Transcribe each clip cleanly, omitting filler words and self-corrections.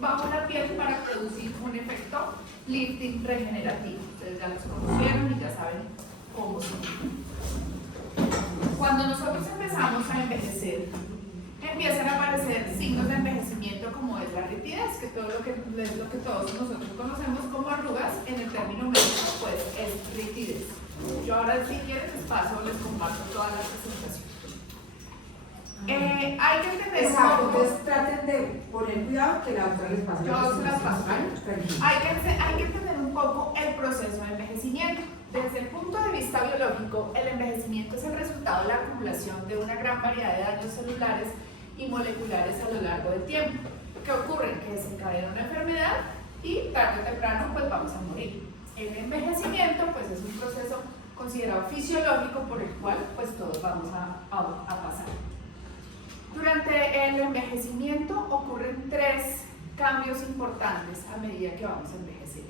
bajo la piel para producir un efecto lifting regenerativo. Ustedes ya los conocieron y ya saben cómo son. Cuando nosotros empezamos a envejecer, empiezan a aparecer signos de envejecimiento como es la ritidez, que es lo que todos nosotros conocemos como arrugas. En el término médico pues es ritidez. Yo ahora, si quieren, les paso, les comparto toda la presentación. Hay que entender Exacto, un poco. entonces traten de poner cuidado que la otra les pase. Yo se las paso. Tranquilo. Hay que entender un poco el proceso de envejecimiento. Desde el punto de vista biológico, el envejecimiento es el resultado de la acumulación de una gran variedad de daños celulares y moleculares a lo largo del tiempo. ¿Qué ocurre? Que desencadena una enfermedad y tarde o temprano pues vamos a morir. El envejecimiento pues es un proceso considerado fisiológico por el cual pues todos vamos a pasar. Durante el envejecimiento ocurren 3 cambios importantes a medida que vamos a envejecer.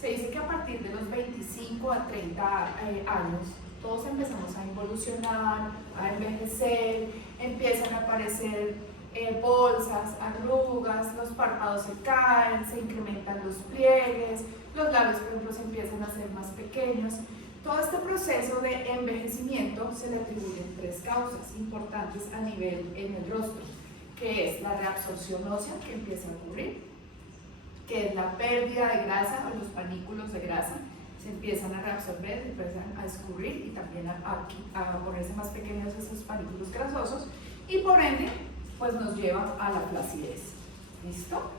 Se dice que a partir de los 25 a 30 años todos empezamos a involucionar, a envejecer, empiezan a aparecer bolsas, arrugas, los párpados se caen, se incrementan los pliegues, los labios por ejemplo se empiezan a hacer más pequeños. Todo este proceso de envejecimiento se le atribuyen 3 causas importantes a nivel en el rostro, que es la reabsorción ósea que empieza a ocurrir, que es la pérdida de grasa o los panículos de grasa, se empiezan a reabsorber, se empiezan a escurrir y también a ponerse más pequeños esos panículos grasosos y por ende pues nos lleva a la flacidez. ¿Listo?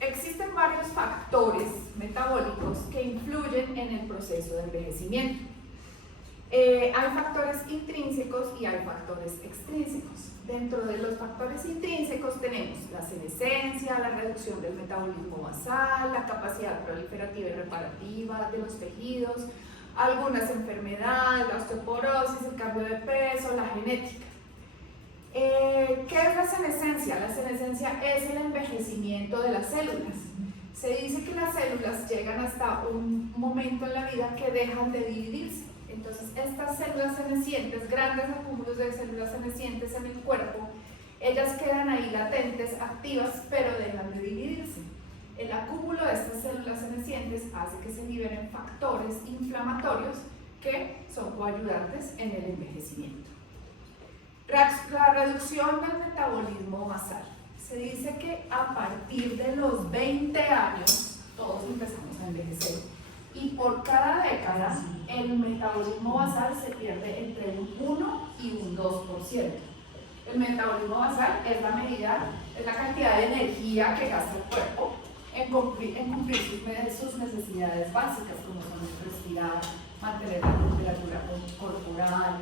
Existen varios factores metabólicos que influyen en el proceso de envejecimiento. Hay factores intrínsecos y hay factores extrínsecos. Dentro de los factores intrínsecos tenemos la senescencia, la reducción del metabolismo basal, la capacidad proliferativa y reparativa de los tejidos, algunas enfermedades, la osteoporosis, el cambio de peso, la genética. ¿Qué es la senescencia? La senescencia es el envejecimiento de las células. Se dice que las células llegan hasta un momento en la vida que dejan de dividirse. Entonces, estas células senescientes, grandes acúmulos de células senescientes en el cuerpo, ellas quedan ahí latentes, activas, pero dejan de dividirse. El acúmulo de estas células senescientes hace que se liberen factores inflamatorios que son coayudantes en el envejecimiento. La reducción del metabolismo basal. Se dice que a partir de los 20 años todos empezamos a envejecer y por cada década el metabolismo basal se pierde entre un 1 y un 2%. El metabolismo basal es la medida, es la cantidad de energía que gasta el cuerpo en cumplir sus necesidades básicas, como son respirar, mantener la temperatura corporal,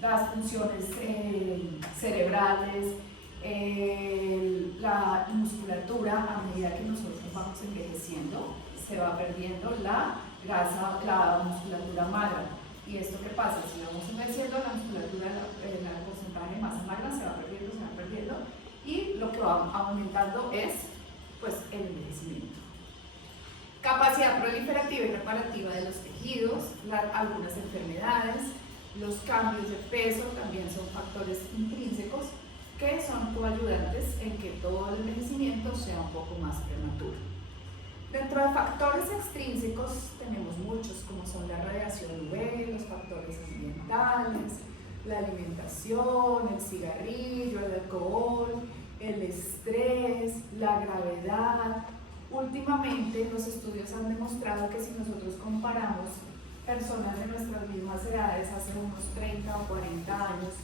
las funciones cerebrales, la musculatura. A medida que nosotros vamos envejeciendo se va perdiendo la grasa, la musculatura magra. ¿Y esto qué pasa? Si vamos envejeciendo, la musculatura, el porcentaje de masa magra se va perdiendo y lo que va aumentando es pues el envejecimiento. Capacidad proliferativa y reparativa de los tejidos, algunas enfermedades, los cambios de peso también son factores intrínsecos que son coayudantes en que todo el envejecimiento sea un poco más prematuro. Dentro de factores extrínsecos tenemos muchos, como son la radiación UV, los factores ambientales, la alimentación, el cigarrillo, el alcohol, el estrés, la gravedad. Últimamente los estudios han demostrado que si nosotros comparamos personas de nuestras mismas edades hace unos 30 o 40 años,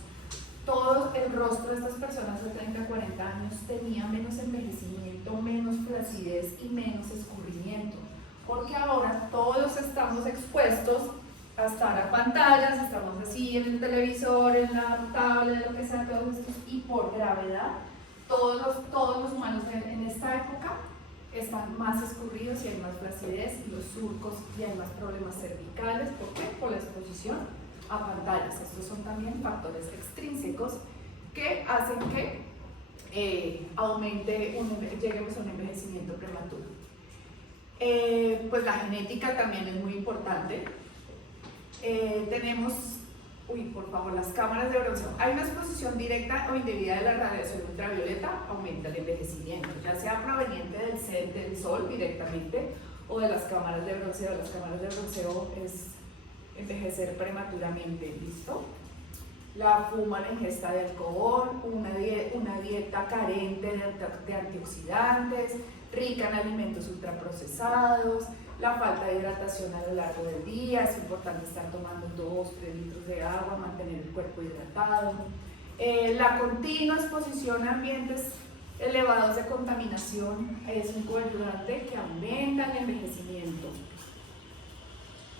todo el rostro de estas personas de 30 a 40 años tenía menos envejecimiento, menos flacidez y menos escurrimiento, porque ahora todos estamos expuestos a estar a pantallas, estamos así en el televisor, en la tablet, lo que sea, todos estos, y por gravedad todos los humanos en esta época están más escurridos y hay más flacidez, y los surcos, y hay más problemas cervicales. ¿Por qué? Por la exposición a pantallas. Estos son también factores extrínsecos que hacen que lleguemos a un envejecimiento prematuro. Pues la genética también es muy importante. Tenemos por favor, las cámaras de bronceo. Hay una exposición directa o indebida de la radiación ultravioleta, aumenta el envejecimiento, ya sea proveniente del sol directamente o de las cámaras de bronceo. Las cámaras de bronceo es envejecer prematuramente, ¿listo? La fuma, la ingesta de alcohol, una dieta carente de antioxidantes, rica en alimentos ultraprocesados, la falta de hidratación a lo largo del día. Es importante estar tomando 2-3 litros de agua, mantener el cuerpo hidratado. La continua exposición a ambientes elevados de contaminación es un coayudante que aumenta el envejecimiento.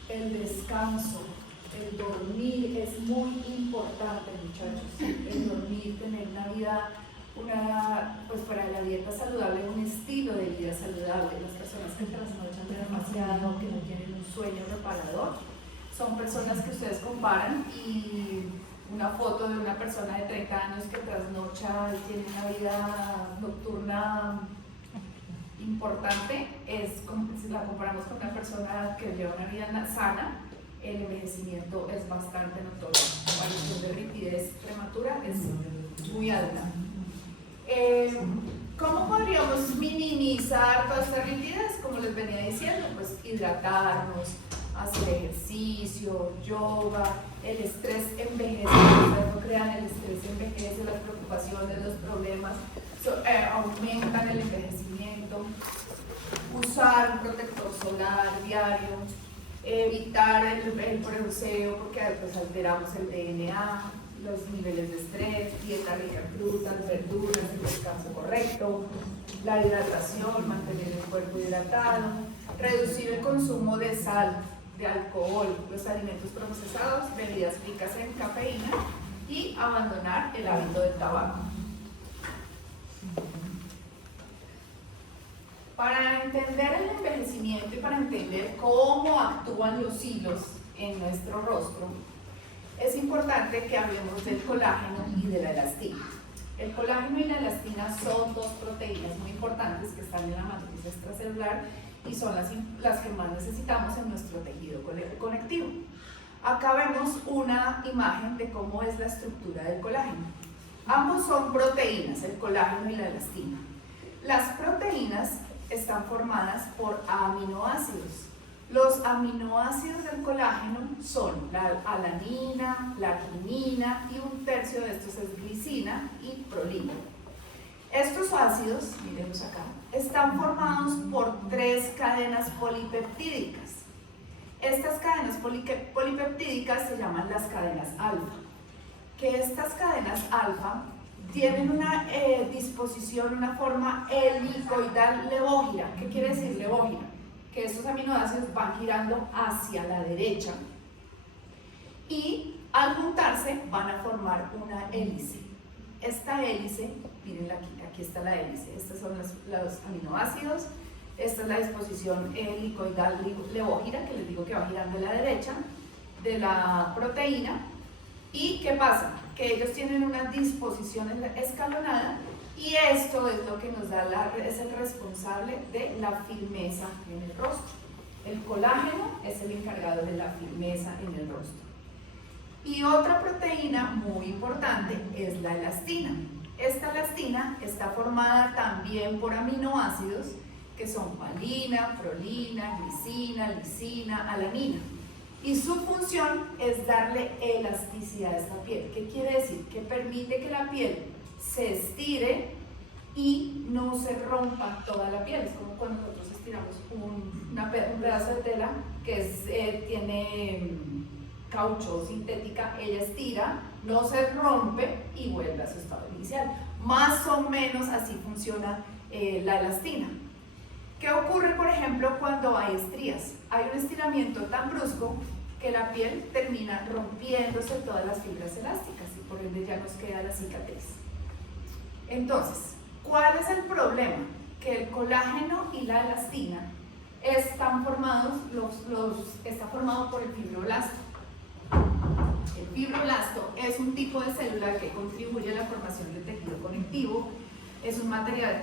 El descanso, el dormir es muy importante, muchachos. El dormir, tener una vida, pues para la dieta saludable, un estilo de vida saludable. Las personas que trasnochan demasiado, que no tienen un sueño reparador, son personas que ustedes comparan y una foto de una persona de 30 años que trasnocha y tiene una vida nocturna importante, si la comparamos con una persona que lleva una vida sana, el envejecimiento es bastante notorio. La aparición de rigidez prematura es muy alta. ¿Cómo podríamos minimizar toda esta rigidez? Como les venía diciendo, pues hidratarnos, hacer ejercicio, yoga. El estrés envejece, ustedes no crean, el estrés envejece, las preocupaciones, los problemas aumentan el envejecimiento. Usar un protector solar diario, evitar el bronceo porque pues alteramos el DNA, los niveles de estrés, dieta rica en frutas, verduras, el descanso correcto, la hidratación, mantener el cuerpo hidratado, reducir el consumo de sal, de alcohol, los alimentos procesados, bebidas ricas en cafeína y abandonar el hábito del tabaco. Para entender el envejecimiento y para entender cómo actúan los hilos en nuestro rostro, es importante que hablemos del colágeno y de la elastina. El colágeno y la elastina son dos proteínas muy importantes que están en la matriz extracelular y son las que más necesitamos en nuestro tejido conectivo. Acá vemos una imagen de cómo es la estructura del colágeno. Ambos son proteínas, el colágeno y la elastina. Las proteínas están formadas por aminoácidos. Los aminoácidos del colágeno son la alanina, la arginina y un tercio de estos es glicina y prolina. Estos ácidos, miremos acá, están formados por 3 cadenas polipeptídicas. Estas cadenas polipeptídicas se llaman las cadenas alfa. Que estas cadenas alfa tienen una disposición, una forma helicoidal levógira. ¿Qué quiere decir levógira? Que estos aminoácidos van girando hacia la derecha y al juntarse van a formar una hélice. Esta hélice, miren aquí está la hélice, estos son los aminoácidos, esta es la disposición helicoidal levógira que les digo que va girando a la derecha de la proteína. ¿Y qué pasa? Que ellos tienen una disposición escalonada y esto es lo que nos da es el responsable de la firmeza en el rostro. El colágeno es el encargado de la firmeza en el rostro. Y otra proteína muy importante es la elastina. Esta elastina está formada también por aminoácidos que son valina, prolina, glicina, lisina, alanina. Y su función es darle elasticidad a esta piel. ¿Qué quiere decir? Que permite que la piel se estire y no se rompa toda la piel. Es como cuando nosotros estiramos un pedazo de tela que tiene caucho sintética, ella estira, no se rompe y vuelve a su estado inicial. Más o menos así funciona la elastina. ¿Qué ocurre, por ejemplo, cuando hay estrías? Hay un estiramiento tan brusco que la piel termina rompiéndose todas las fibras elásticas y por ende ya nos queda la cicatriz. Entonces, ¿cuál es el problema? Que el colágeno y la elastina están formados, está formado por el fibroblasto. El fibroblasto es un tipo de célula que contribuye a la formación del tejido conectivo. Es un material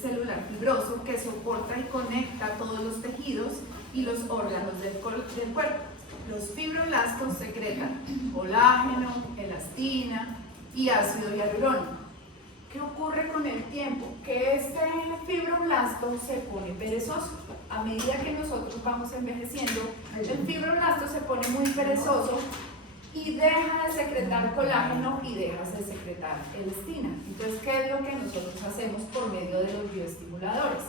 celular fibroso que soporta y conecta todos los tejidos y los órganos del cuerpo. Los fibroblastos secretan colágeno, elastina y ácido hialurónico. ¿Qué ocurre con el tiempo? Que este fibroblasto se pone perezoso. A medida que nosotros vamos envejeciendo, el fibroblasto se pone muy perezoso y deja de secretar colágeno y deja de secretar elastina. Entonces, ¿qué es lo que nosotros hacemos por medio de los bioestimuladores?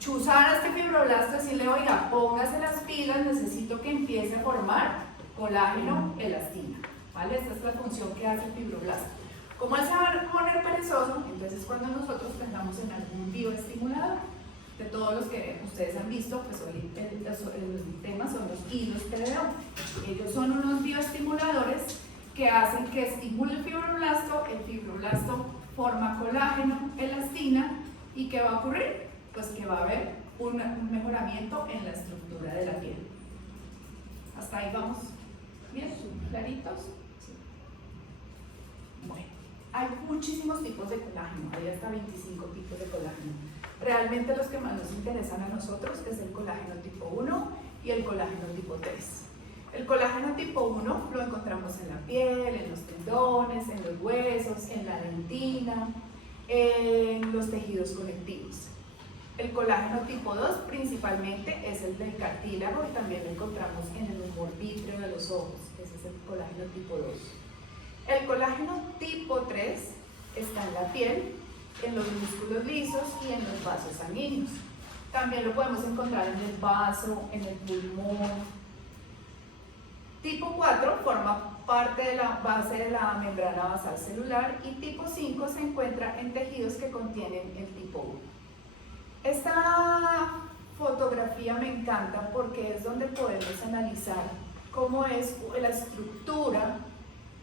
Chuzar a este fibroblasto y decirle, oiga, póngase las pilas, necesito que empiece a formar colágeno, elastina. ¿Vale? Esta es la función que hace el fibroblasto. Como él se va a poner perezoso, entonces cuando nosotros pensamos en algún bioestimulador, de todos los que ustedes han visto, pues hoy los temas son los hilos PDO. Ellos son unos bioestimuladores que hacen que estimule el fibroblasto forma colágeno, elastina, ¿y qué va a ocurrir? Pues que va a haber un mejoramiento en la estructura de la piel. ¿Hasta ahí vamos? ¿Bien? ¿Claritos? Sí. Bueno, hay muchísimos tipos de colágeno, hay hasta 25 tipos de colágeno. Realmente los que más nos interesan a nosotros es el colágeno tipo 1 y el colágeno tipo 3. El colágeno tipo 1 lo encontramos en la piel, en los tendones, en los huesos, en la dentina, en los tejidos conectivos. El colágeno tipo 2 principalmente es el del cartílago y también lo encontramos en el humor vítreo de los ojos. Ese es el colágeno tipo 2. El colágeno tipo 3 está en la piel, en los músculos lisos y en los vasos sanguíneos. También lo podemos encontrar en el vaso, en el pulmón. Tipo 4 forma parte de la base de la membrana basal celular y tipo 5 se encuentra en tejidos que contienen el tipo 1. Esta fotografía me encanta porque es donde podemos analizar cómo es la estructura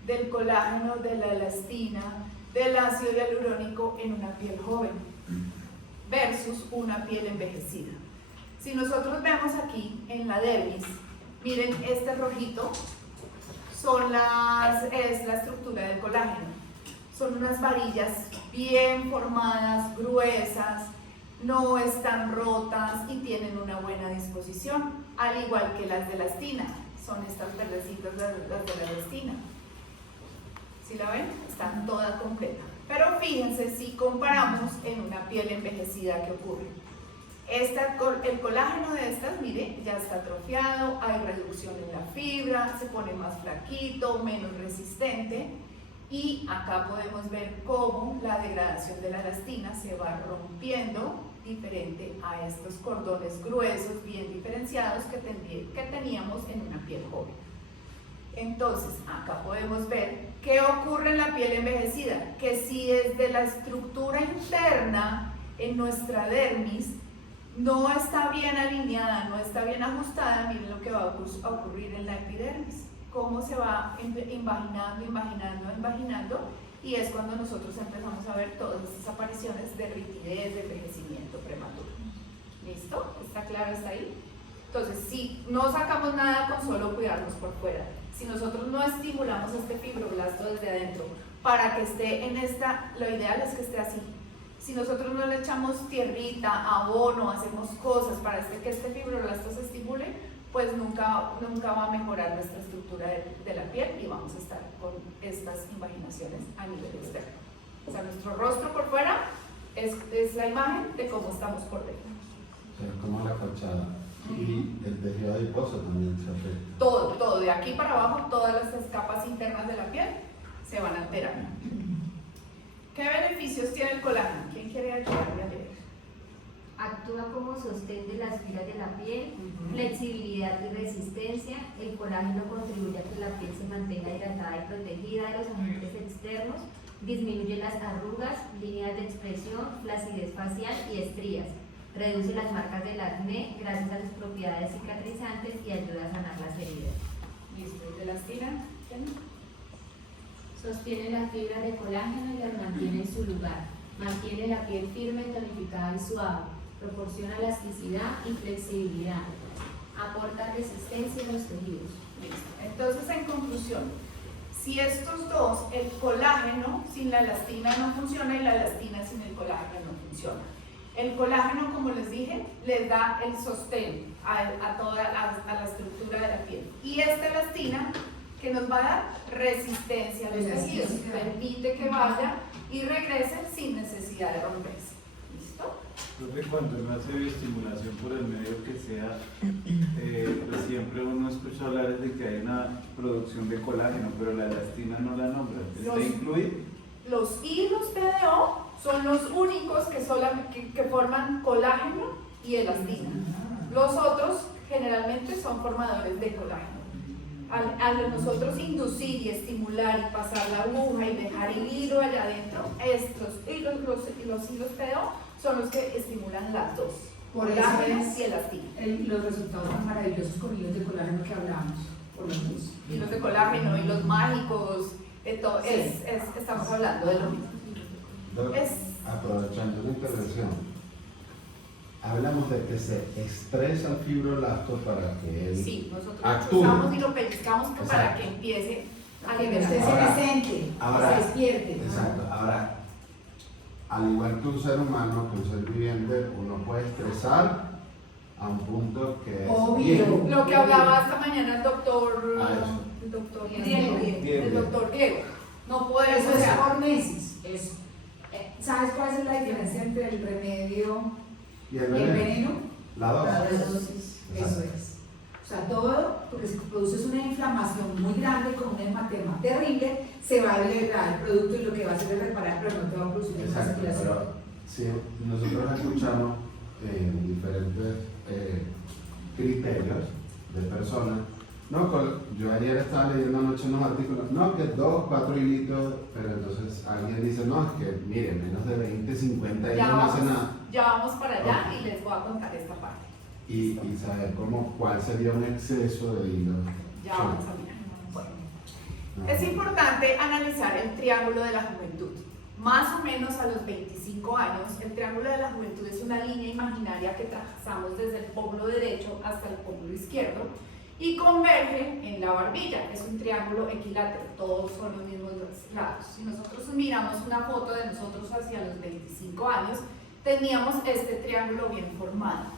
del colágeno, de la elastina, del ácido hialurónico en una piel joven versus una piel envejecida. Si nosotros vemos aquí en la dermis, miren este rojito, es la estructura del colágeno. Son unas varillas bien formadas, gruesas, no están rotas y tienen una buena disposición, al igual que las de elastina, son estas verdecitas las de la elastina. ¿Sí la ven? Están todas completas. Pero fíjense, si comparamos en una piel envejecida, ¿qué ocurre? El colágeno de estas, mire, ya está atrofiado, hay reducción en la fibra, se pone más flaquito, menos resistente. Y acá podemos ver cómo la degradación de la elastina se va rompiendo diferente a estos cordones gruesos, bien diferenciados que teníamos en una piel joven. Entonces, acá podemos ver qué ocurre en la piel envejecida, que si desde la estructura interna en nuestra dermis no está bien alineada, no está bien ajustada, miren lo que va a ocurrir en la epidermis, cómo se va invaginando, y es cuando nosotros empezamos a ver todas estas apariciones de ritidez, de envejecimiento prematuro. ¿Listo? ¿Está claro hasta ahí? Entonces, si no sacamos nada con solo cuidarnos por fuera, si nosotros no estimulamos este fibroblasto desde adentro para que esté en esta, lo ideal es que esté así. Si nosotros no le echamos tierrita, abono, hacemos cosas para que este fibroblasto se estimule, pues nunca va a mejorar nuestra estructura de la piel y vamos a estar con estas invaginaciones a nivel externo. O sea, nuestro rostro por fuera es la imagen de cómo estamos por dentro. O sea, como la fachada. Y el tejido adiposo también se afecta. Todo, de aquí para abajo, todas las capas internas de la piel se van a alterar. ¿Qué beneficios tiene el colágeno? ¿Quién quiere ayudarme a leer? Actúa como sostén de las fibras de la piel, flexibilidad y resistencia. El colágeno contribuye a que la piel se mantenga hidratada y protegida de los agentes externos, disminuye las arrugas, líneas de expresión, flacidez facial y estrías. Reduce las marcas del acné gracias a sus propiedades cicatrizantes y ayuda a sanar las heridas. ¿Listo? ¿De elastina? Sostiene la fibra de colágeno y las mantiene en su lugar. Mantiene la piel firme, tonificada y suave. Proporciona elasticidad y flexibilidad. Aporta resistencia a los tejidos. Listo. Entonces, en conclusión, si estos dos, el colágeno sin la elastina no funciona y la elastina sin el colágeno no funciona. El colágeno, como les dije, les da el sostén a toda la estructura de la piel. Y esta elastina que nos va a dar resistencia a los tejidos, permite que vaya y regrese sin necesidad de romperse. ¿Listo? Profe, cuando uno hace bioestimulación por el medio que sea, pues siempre uno escucha hablar de que hay una producción de colágeno, pero la elastina no la nombra. ¿Está incluida? Los hilos PDO son los únicos que forman colágeno y elastina. Los otros generalmente son formadores de colágeno. Al nosotros inducir y estimular y pasar la aguja y dejar el hilo allá adentro, los hilos PDO son los que estimulan las dos, Por eso colágeno es y elastina. los resultados tan maravillosos con hilos de colágeno que hablamos, por los dos. Hilos de colágeno, hilos mágicos, Sí. estamos hablando de lo mismo. Aprovechando la intervención, hablamos de que se estresa el fibroblasto para que él Sí, nosotros actúe. usamos y lo pellizcamos para Exacto. que empiece a Que liberar. usted se Ahora- presente, ahora- se despierte. Exacto. Ahora, al igual que un ser humano, que un ser viviente, uno puede estresar a un punto que es Obvio. bien. Lo que hablaba esta mañana el doctor, Eso. el doctor Diego. el doctor Diego. No podemos, Eso o es sea, hormesis. ¿Sabes cuál es la diferencia entre el remedio Y y el el veneno, veneno? la La dosis. dosis. Exacto. Eso es. O sea, todo, porque si produces una inflamación muy grande con un hematema terrible, se va a liberar el producto y lo que va a hacer es reparar, pero no te va a producir una Exacto, circulación. pero si nosotros escuchamos diferentes criterios de personas, no, yo ayer estaba leyendo anoche unos artículos, no, que 2, 4 hilitos, pero entonces alguien dice, no, es que mire, menos de 20, 50 hilos no hace nada. ya vamos para allá y les voy a contar esta parte. Y saber cuál sería un exceso de hilos. Ya vamos a mirar. Bueno. No. Es importante analizar el triángulo de la juventud. Más o menos a los 25 años, el triángulo de la juventud es una línea imaginaria que trazamos desde el pómulo derecho hasta el pómulo izquierdo y converge en la barbilla. Es un triángulo equilátero, todos son los mismos lados. Si nosotros miramos una foto de nosotros hacia los 25 años, teníamos este triángulo bien formado.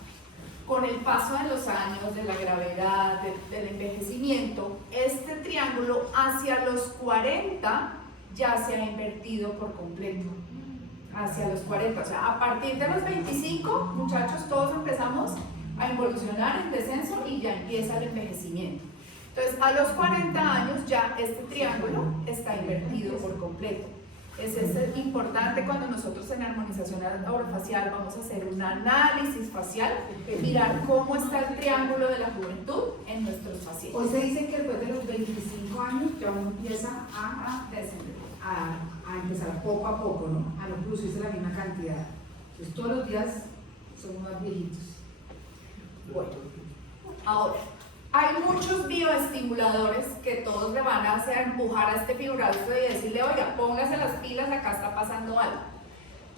Con el paso de los años, de la gravedad, del envejecimiento, este triángulo hacia los 40 ya se ha invertido por completo. Hacia los 40, o sea, a partir de los 25, muchachos, todos empezamos a involucionar en descenso y ya empieza el envejecimiento. Entonces, a los 40 años ya este triángulo está invertido por completo. Es importante cuando nosotros en armonización orofacial vamos a hacer un análisis facial, mirar cómo está el triángulo de la juventud en nuestros pacientes. Hoy se dice que después de los 25 años ya uno empieza a Descender. empezar poco a poco, ¿no? A no producirse la misma cantidad. Entonces todos los días somos más viejitos. Bueno, ahora, hay muchos bioestimuladores que todos le van a hacer empujar a este fibroblasto y decirle, oiga, póngase las pilas, acá está pasando algo.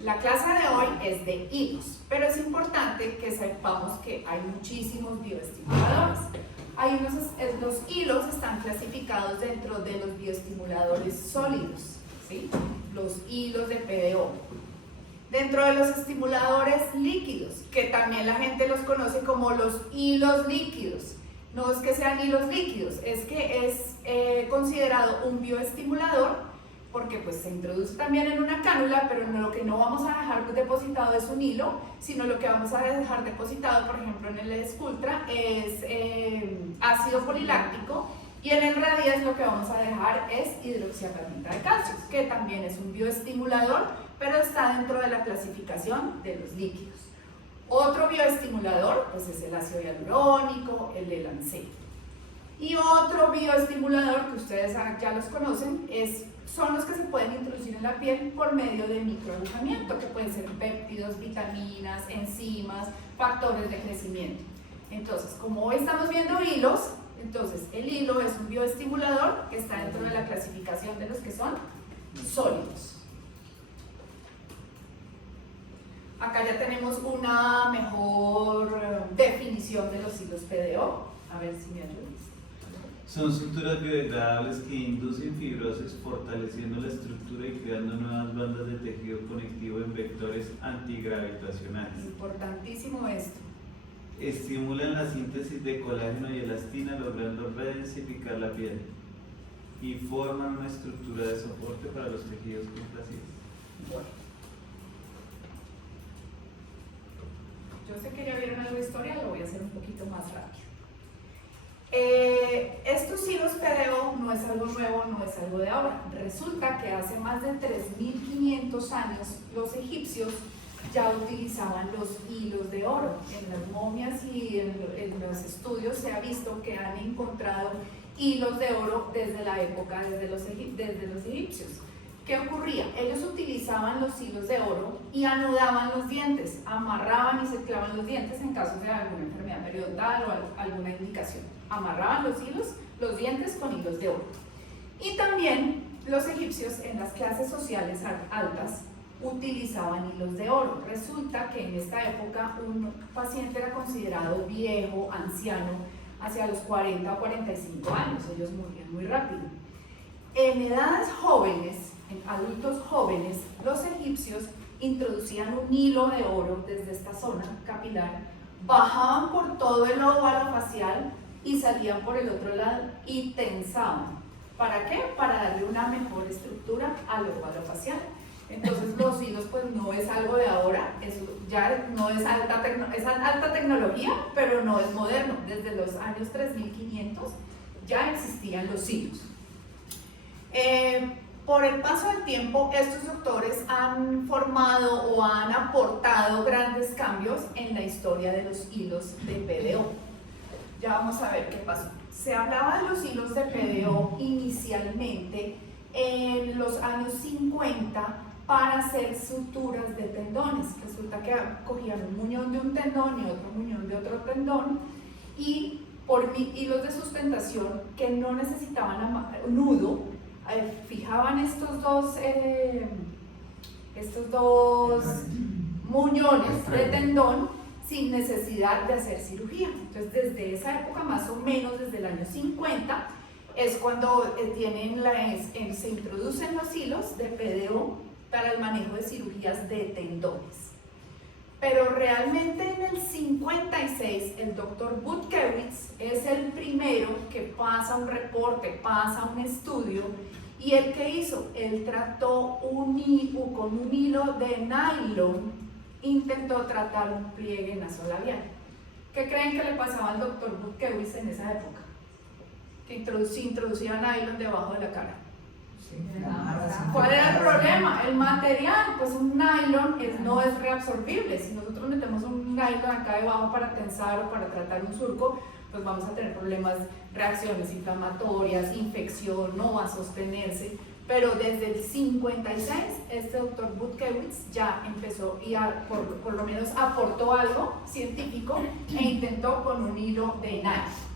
La clase de hoy es de hilos, pero es importante que sepamos que hay muchísimos bioestimuladores. Los hilos están clasificados dentro de los bioestimuladores sólidos, ¿sí? Los hilos de PDO. Dentro de los estimuladores líquidos, que también la gente los conoce como los hilos líquidos. No es que sean hilos líquidos, es que es considerado un bioestimulador porque pues se introduce también en una cánula, pero lo que no vamos a dejar depositado es un hilo, sino lo que vamos a dejar depositado, por ejemplo, en el Sculptra es ácido poliláctico, y en el Radies lo que vamos a dejar es hidroxiapatita de calcio, que también es un bioestimulador, pero está dentro de la clasificación de los líquidos. Otro bioestimulador pues es el ácido hialurónico, el Elancet. Y otro bioestimulador que ustedes ya los conocen son los que se pueden introducir en la piel por medio de microagujamiento, que pueden ser péptidos, vitaminas, enzimas, factores de crecimiento. Entonces, como hoy estamos viendo hilos, entonces el hilo es un bioestimulador que está dentro de la clasificación de los que son sólidos. Acá ya tenemos una mejor definición de los hilos PDO. A ver si me ayudas. Son suturas biodegradables que inducen fibrosis, fortaleciendo la estructura y creando nuevas bandas de tejido conectivo en vectores antigravitacionales. Importantísimo esto. Estimulan la síntesis de colágeno y elastina, logrando redensificar la piel. Y forman una estructura de soporte para los tejidos complacidos. Bueno. Yo sé que ya vieron algo de historia, lo voy a hacer un poquito más rápido. Estos hilos PDO no es algo nuevo, no es algo de ahora. Resulta que hace más de 3.500 años los egipcios ya utilizaban los hilos de oro. En las momias y en los estudios se ha visto que han encontrado hilos de oro desde la época, desde los egipcios. ¿Qué ocurría? Ellos utilizaban los hilos de oro y anudaban los dientes, amarraban y se clavaban los dientes en caso de alguna enfermedad periodontal o alguna indicación. Amarraban los dientes con hilos de oro. Y también los egipcios en las clases sociales altas utilizaban hilos de oro. Resulta que en esta época un paciente era considerado viejo, anciano, hacia los 40 o 45 años, ellos morían muy rápido. En edades jóvenes, en adultos jóvenes, los egipcios introducían un hilo de oro desde esta zona capilar, bajaban por todo el óvalo facial y salían por el otro lado y tensaban. ¿Para qué? Para darle una mejor estructura al óvalo facial. Entonces los hilos pues no es algo de ahora, eso ya no es alta tecnología, pero no es moderno. Desde los años 3500 ya existían los hilos. Por el paso del tiempo, estos doctores han formado o han aportado grandes cambios en la historia de los hilos de PDO. Ya vamos a ver qué pasó. Se hablaba de los hilos de PDO inicialmente en los años 50 para hacer suturas de tendones. Resulta que cogían un muñón de un tendón y otro muñón de otro tendón y por hilos de sustentación que no necesitaban nudo, fijaban estos dos muñones de tendón sin necesidad de hacer cirugía. Entonces desde esa época, más o menos desde el año 50, es cuando se introducen los hilos de PDO para el manejo de cirugías de tendones. Pero realmente en el 56 el doctor Butkiewicz es el primero que pasa un reporte, pasa un estudio, y ¿el que hizo? Él trató con un hilo de nylon, intentó tratar un pliegue nasolabial. ¿Qué creen que le pasaba al doctor Butkiewicz en esa época? Que se introducía nylon debajo de la cara. ¿Cuál era el problema? El material, pues un nylon no es reabsorbible. Si nosotros metemos un nylon acá debajo para tensar o para tratar un surco, pues vamos a tener problemas, reacciones inflamatorias, infección, no va a sostenerse. Pero desde el 56, este doctor Butkiewicz ya empezó y por lo menos aportó algo científico e intentó con un hilo de nylon.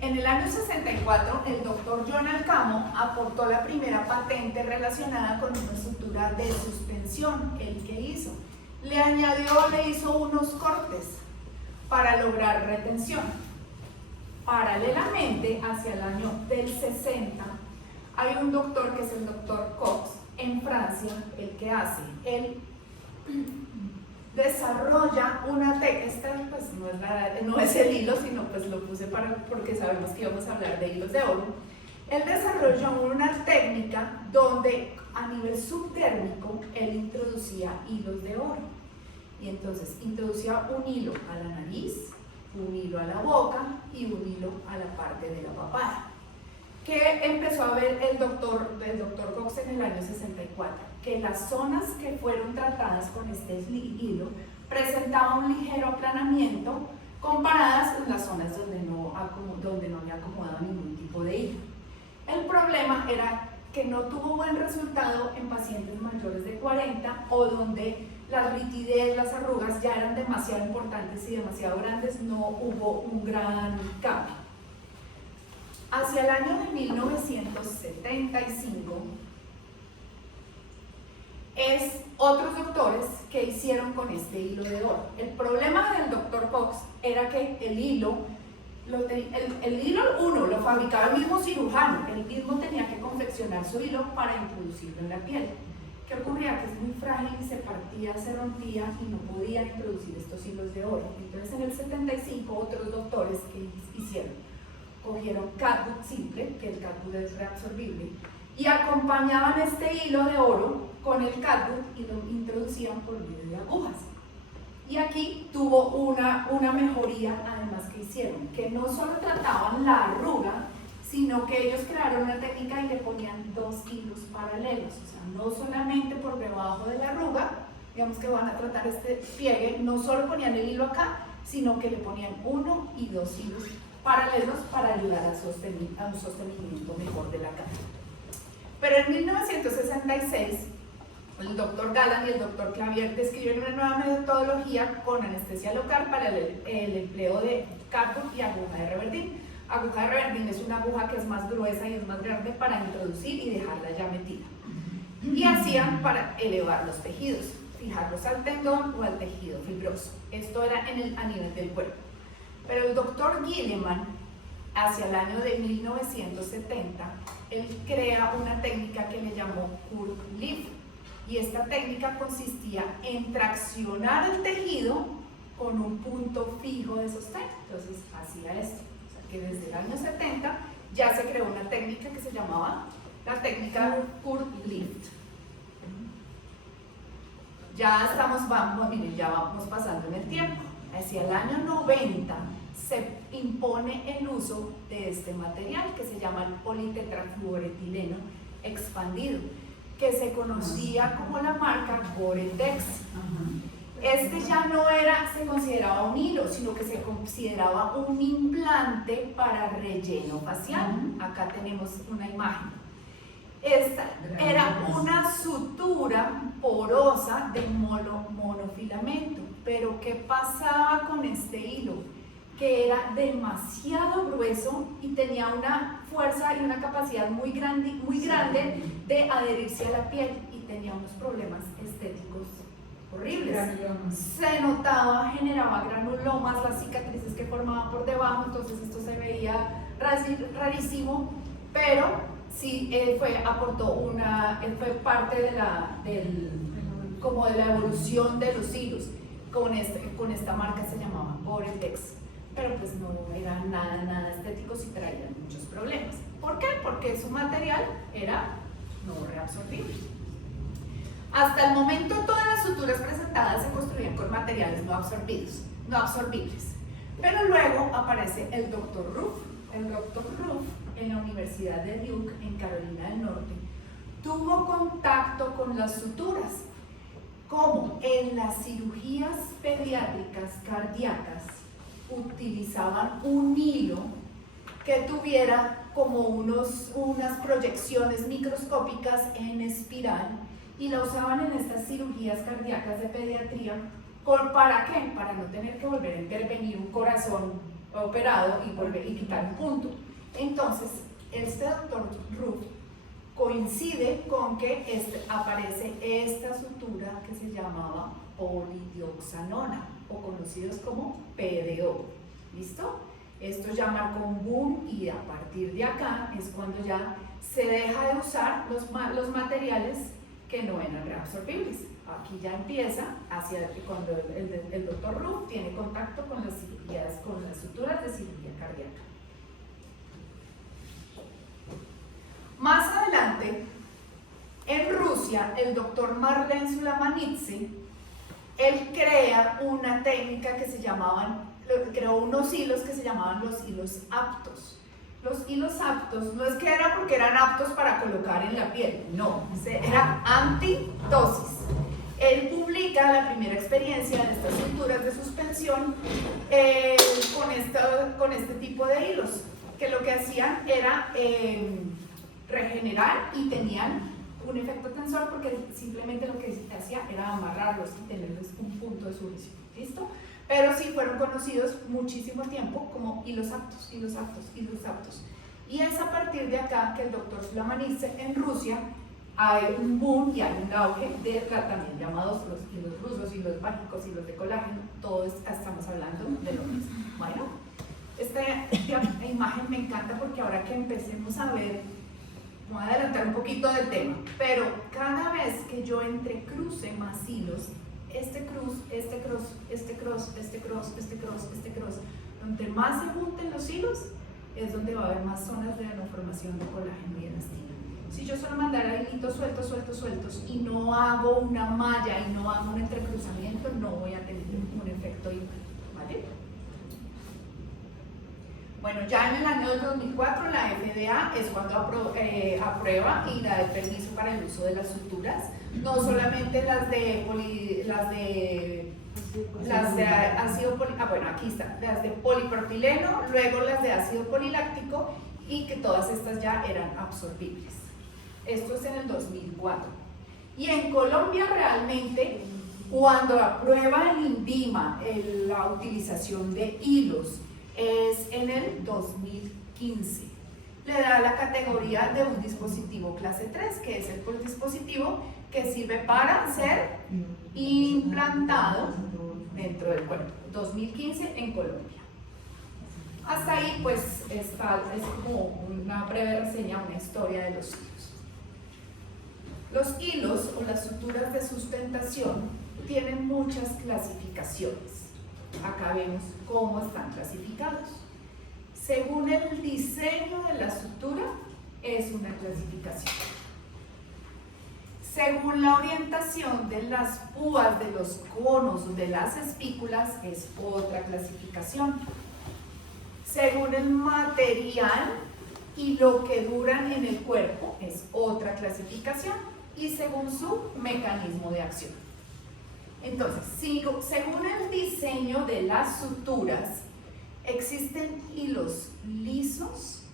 En el año 64, el doctor John Alcamo aportó la primera patente relacionada con una sutura de suspensión. ¿El que hizo? Le hizo unos cortes para lograr retención. Paralelamente, hacia el año del 60, hay un doctor que es el doctor Cox en Francia, el que hace, él desarrolla una técnica, pues no es el hilo, sino pues lo puse porque sabemos que íbamos a hablar de hilos de oro. Él desarrolló una técnica donde a nivel subdérmico él introducía hilos de oro. Y entonces introducía un hilo a la nariz, un hilo a la boca y un hilo a la parte de la papada. ¿Qué empezó a ver el doctor Cox en el año 64? Que las zonas que fueron tratadas con este hilo presentaban un ligero aplanamiento comparadas con las zonas donde no le acomodaba ningún tipo de hilo. El problema era que no tuvo buen resultado en pacientes mayores de 40 o donde la rigidez, las arrugas ya eran demasiado importantes y demasiado grandes, no hubo un gran cambio. Hacia el año de 1975, es otros doctores que hicieron con este hilo de oro. El problema del doctor Cox era que el hilo el hilo, uno, lo fabricaba el mismo cirujano, él mismo tenía que confeccionar su hilo para introducirlo en la piel. ¿Qué ocurría? Que es muy frágil y se partía, se rompía y no podían introducir estos hilos de oro. Entonces en el 75 otros doctores que hicieron, cogieron catgut simple, que el catgut es reabsorbible, y acompañaban este hilo de oro con el catgut y lo introducían por medio de agujas. Y aquí tuvo una mejoría además que hicieron, que no solo trataban la arruga, sino que ellos crearon una técnica y le ponían 2 hilos paralelos, o sea, no solamente por debajo de la arruga, digamos que van a tratar este pliegue, no solo ponían el hilo acá, sino que le ponían 1 y 2 hilos paralelos para ayudar a un sostenimiento mejor de la cara. Pero en 1966, el doctor Galland y el doctor Clavier describieron una nueva metodología con anestesia local para el empleo de catgut y aguja de reverdín. Aguja de reverdín es una aguja que es más gruesa y es más grande para introducir y dejarla ya metida. Y hacían para elevar los tejidos, fijarlos al tendón o al tejido fibroso. Esto era a nivel del cuerpo. Pero el doctor Guilleman, hacia el año de 1970, él crea una técnica que le llamó curve lift. Y esta técnica consistía en traccionar el tejido con un punto fijo de sostén. Entonces hacía esto. O sea que desde el año 70 ya se creó una técnica que se llamaba la técnica curve lift. Ya vamos pasando en el tiempo. Hacia el año 90 se impone el uso de este material que se llama el politetrafluoretileno expandido, que se conocía como la marca Gore-Tex. Este ya no se consideraba un hilo, sino que se consideraba un implante para relleno facial. Acá tenemos una imagen. Esta era una sutura porosa de monofilamento. Pero ¿qué pasaba con este hilo? Que era demasiado grueso y tenía una fuerza y una capacidad muy grande de adherirse a la piel y tenía unos problemas estéticos horribles. Se notaba, generaba granulomas, las cicatrices que formaban por debajo, entonces esto se veía rarísimo, pero sí fue parte de la evolución de los hilos. Con esta marca se llamaba Gore-Tex. Pero pues no era nada estético, y traía muchos problemas. ¿Por qué? Porque su material era no reabsorbible. Hasta el momento todas las suturas presentadas se construían con materiales no absorbibles. Pero luego aparece el Dr. Ruff. El Dr. Ruff en la Universidad de Duke, en Carolina del Norte, tuvo contacto con las suturas, como en las cirugías pediátricas cardíacas utilizaban un hilo que tuviera como unas proyecciones microscópicas en espiral y la usaban en estas cirugías cardíacas de pediatría. ¿Para qué? Para no tener que volver a intervenir un corazón operado y quitar un punto. Entonces, este doctor Ruff coincide con que aparece esta sutura que se llamaba polidioxanona, o conocidos como PDO. ¿Listo? Esto ya marcó un boom y a partir de acá es cuando ya se deja de usar los materiales que no eran reabsorbibles. Aquí ya empieza cuando el doctor Ruff tiene contacto con las suturas de cirugía cardíaca. Más adelante, en Rusia, el doctor Marlen Sulamanidze, él crea una técnica creó unos hilos que se llamaban los hilos aptos. Los hilos aptos no es que era porque eran aptos para colocar en la piel, no, era antitosis. Él publica la primera experiencia de estas cinturas de suspensión con este tipo de hilos, que lo que hacían era regenerar y tenían un efecto tensor porque simplemente lo que se hacía era amarrarlos y tenerles un punto de sujeción. ¿Listo? Pero sí fueron conocidos muchísimo tiempo como hilos aptos. Y es a partir de acá que el doctor Sulamanidze en Rusia hay un boom y hay un auge de también llamados los hilos rusos, hilos mágicos, hilos de colágeno, todos estamos hablando de lo mismo. Bueno, Esta imagen me encanta porque ahora que empecemos a ver, voy a adelantar un poquito del tema, pero cada vez que yo entrecruce más hilos, este cross, donde más se junten los hilos, es donde va a haber más zonas de formación de colágeno y elastina. Si yo solo mandara hilitos sueltos y no hago una malla y no hago un entrecruzamiento, no voy a tener un efecto igual, ¿vale? Bueno, ya en el año 2004 la FDA es cuando aprueba y da el permiso para el uso de las suturas, no solamente las de polipropileno, luego las de ácido poliláctico y que todas estas ya eran absorbibles. Esto es en el 2004. Y en Colombia realmente, cuando aprueba el INVIMA la utilización de hilos, es en el 2015. Le da la categoría de un dispositivo clase 3, que es el dispositivo que sirve para ser implantado dentro del cuerpo. 2015 en Colombia. Hasta ahí pues es como una breve reseña, una historia de los hilos. Los hilos o las suturas de sustentación tienen muchas clasificaciones. Acá vemos cómo están clasificados. Según el diseño de la sutura, es una clasificación. Según la orientación de las púas, de los conos o de las espículas, es otra clasificación. Según el material y lo que duran en el cuerpo, es otra clasificación. Y según su mecanismo de acción. Entonces, según el diseño de las suturas, existen hilos lisos,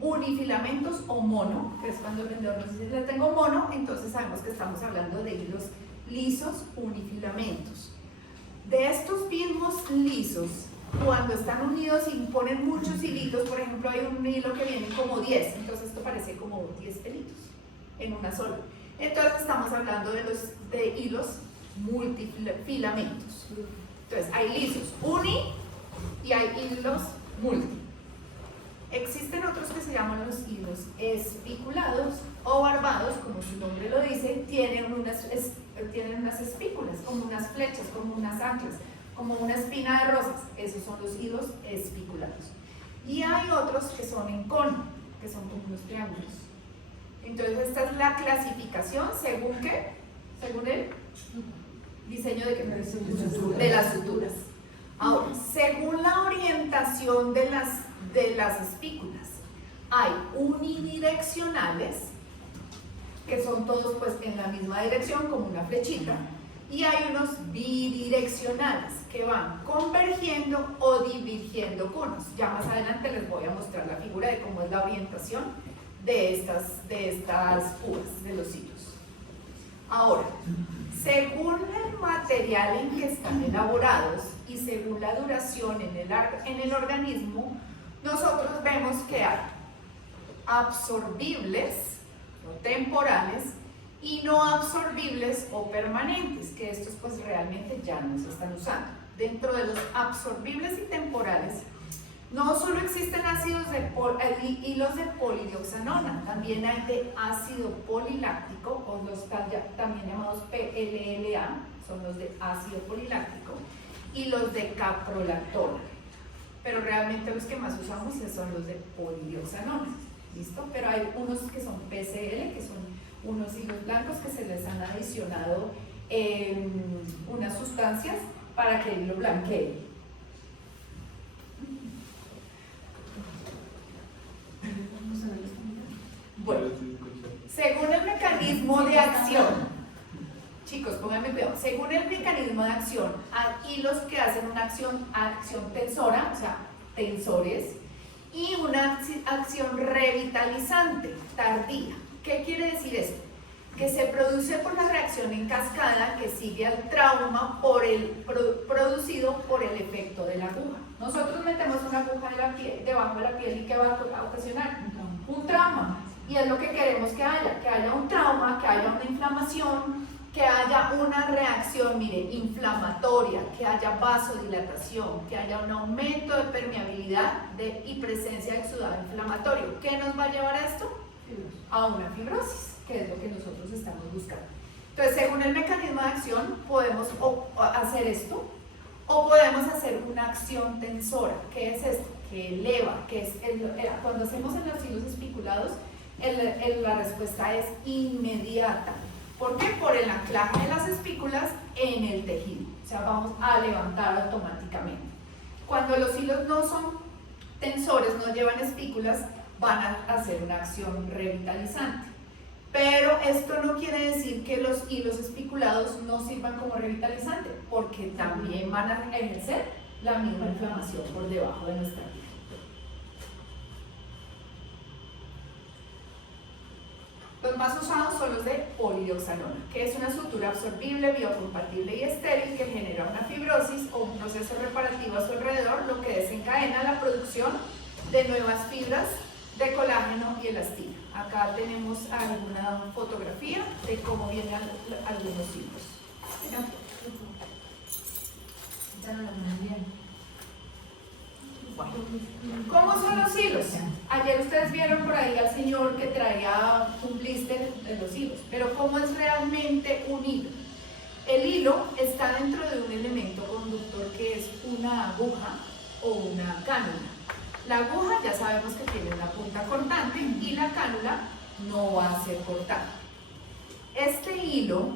unifilamentos o mono, que es cuando el vendedor nos dice, le tengo mono, entonces sabemos que estamos hablando de hilos lisos, unifilamentos. De estos mismos lisos, cuando están unidos y ponen muchos hilitos, por ejemplo, hay un hilo que viene como 10, entonces esto parece como 10 pelitos en una sola. Entonces estamos hablando de hilos multifilamentos. Entonces hay lisos uni y hay hilos multi. Existen otros que se llaman los hilos espiculados o barbados, como su nombre lo dice, tienen unas espículas, como unas flechas, como unas anclas, como una espina de rosas. Esos son los hilos espiculados. Y hay otros que son en cono, que son como unos triángulos. Entonces esta es la clasificación según ¿qué? Según el diseño de las suturas. Ahora, según la orientación de las espículas, hay unidireccionales, que son todos pues en la misma dirección como una flechita, y hay unos bidireccionales que van convergiendo o divergiendo conos. Ya más adelante les voy a mostrar la figura de cómo es la orientación de estas púas, de los hilos. Ahora, según el material en que están elaborados y según la duración en el organismo, nosotros vemos que hay absorbibles o temporales y no absorbibles o permanentes, que estos pues realmente ya no se están usando. Dentro de los absorbibles y temporales, no solo existen hilos de polidioxanona, también hay de ácido poliláctico, o los también llamados PLLA, son los de ácido poliláctico, y los de caprolactona. Pero realmente los que más usamos son los de polidioxanona, ¿listo? Pero hay unos que son PCL, que son unos hilos blancos que se les han adicionado unas sustancias para que el hilo blanquee. Bueno, según el mecanismo de acción, chicos, pónganme cuidado, según el mecanismo de acción, hay hilos que hacen una acción tensora, o sea, tensores, y una acción revitalizante, tardía. ¿Qué quiere decir esto? Que se produce por la reacción en cascada que sigue al trauma producido por el efecto de la aguja. Nosotros metemos una aguja debajo de la piel y ¿qué va a ocasionar? Un trauma. Y es lo que queremos que haya un trauma, que haya una inflamación que haya una reacción, mire, inflamatoria, que haya vasodilatación, que haya un aumento de permeabilidad y presencia de exudado inflamatorio. ¿Qué nos va a llevar a esto? A una fibrosis, que es lo que nosotros estamos buscando. Entonces, según el mecanismo de acción, podemos hacer esto, o podemos hacer una acción tensora. ¿Qué es esto? Que eleva, que es cuando hacemos en los hilos espiculados, la respuesta es inmediata. ¿Por qué? Por el anclaje de las espículas en el tejido. O sea, vamos a levantar automáticamente. Cuando los hilos no son tensores, no llevan espículas, van a hacer una acción revitalizante. Pero esto no quiere decir que los hilos espiculados no sirvan como revitalizante, porque también van a ejercer la misma inflamación por debajo de nuestra piel. Los más usados son los de polidioxanona, que es una sutura absorbible, biocompatible y estéril que genera una fibrosis o un proceso reparativo a su alrededor, lo que desencadena la producción de nuevas fibras de colágeno y elastina. Acá tenemos alguna fotografía de cómo vienen algunos hilos. Bueno, ¿cómo son los hilos? Ayer ustedes vieron por ahí al señor que traía un blister de los hilos, pero ¿cómo es realmente un hilo? El hilo está dentro de un elemento conductor que es una aguja o una cánula. La aguja ya sabemos que tiene una punta cortante y la cánula no va a ser cortada. Este hilo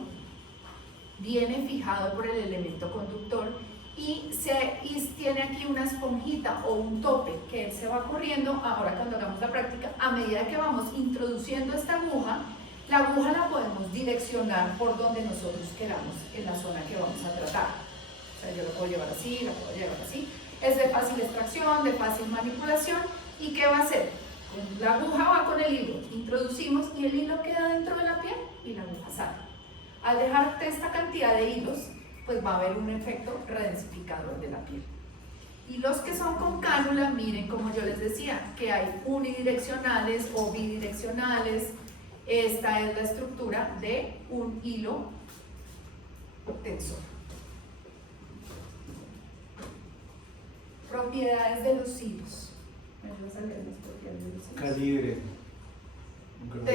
viene fijado por el elemento conductor y tiene aquí una esponjita o un tope que él se va corriendo. Ahora cuando hagamos la práctica, a medida que vamos introduciendo esta aguja, la aguja la podemos direccionar por donde nosotros queramos en la zona que vamos a tratar. O sea, yo lo puedo llevar así, la puedo llevar así. Es de fácil extracción, de fácil manipulación. ¿Y qué va a hacer? La aguja va con el hilo, introducimos y el hilo queda dentro de la piel y la aguja sale. Al dejar esta cantidad de hilos, pues va a haber un efecto redensificador de la piel. Y los que son con cánula, miren como yo les decía, que hay unidireccionales o bidireccionales. Esta es la estructura de un hilo tensor. Propiedades de los hilos. Calibre.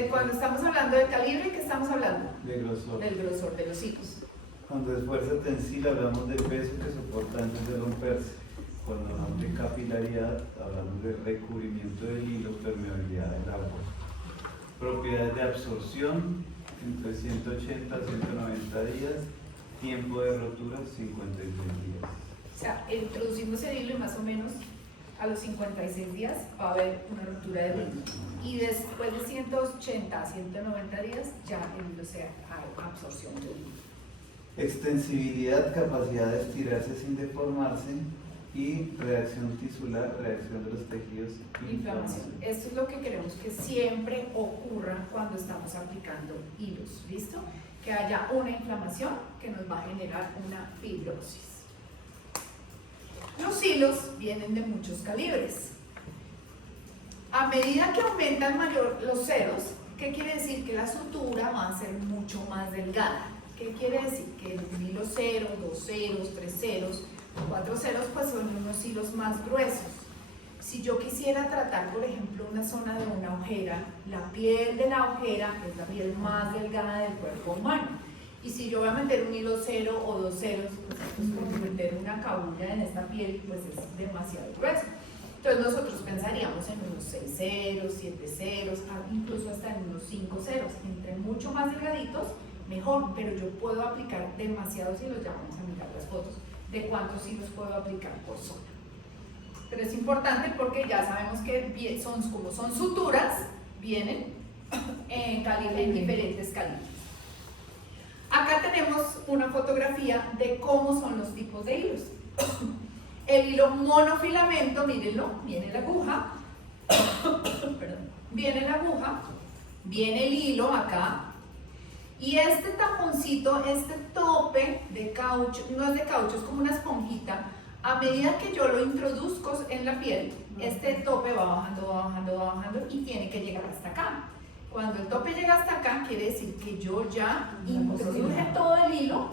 Cuando estamos hablando de calibre, ¿qué estamos hablando? De grosor. Del grosor de los hilos. Cuando es fuerza tensil hablamos de peso que soporta antes de romperse. Cuando hablamos de capilaridad hablamos de recubrimiento del hilo, permeabilidad del agua. Propiedades de absorción entre 180 a 190 días, tiempo de rotura 56 días. O sea, introducimos el hilo y más o menos a los 56 días va a haber una ruptura de hilo. Y después de 180 a 190 días ya el hilo se ha absorción del hilo. Extensibilidad, capacidad de estirarse sin deformarse, y reacción tisular, reacción de los tejidos, inflamación. Esto es lo que queremos que siempre ocurra cuando estamos aplicando hilos, ¿listo? Que haya una inflamación que nos va a generar una fibrosis. Los hilos vienen de muchos calibres. A medida que aumentan los ceros, ¿qué quiere decir? Que la sutura va a ser mucho más delgada. ¿Qué quiere decir? Que el hilo 0, 2 ceros, 3 ceros, 4 ceros, pues son unos hilos más gruesos. Si yo quisiera tratar, por ejemplo, una zona de una ojera, la piel de la ojera es la piel más delgada del cuerpo humano. Y si yo voy a meter un hilo 0 o 2 ceros, pues como meter una cabulla en esta piel, pues es demasiado grueso. Entonces nosotros pensaríamos en unos 6 ceros, 7 ceros, incluso hasta en unos 5 ceros. Entre mucho más delgaditos, mejor, pero yo puedo aplicar demasiados hilos, ya vamos a mirar las fotos de cuántos hilos puedo aplicar por zona. Pero es importante porque ya sabemos que como son suturas, vienen en diferentes calibres. Acá tenemos una fotografía de cómo son los tipos de hilos. El hilo monofilamento, mírenlo, viene la aguja, perdón, viene la aguja, viene el hilo acá, y este taponcito, este tope de caucho, no es de caucho, es como una esponjita. A medida que yo lo introduzco en la piel, este tope va bajando, va bajando, va bajando y tiene que llegar hasta acá. Cuando el tope llega llega hasta acá, quiere decir que yo ya introduje todo el hilo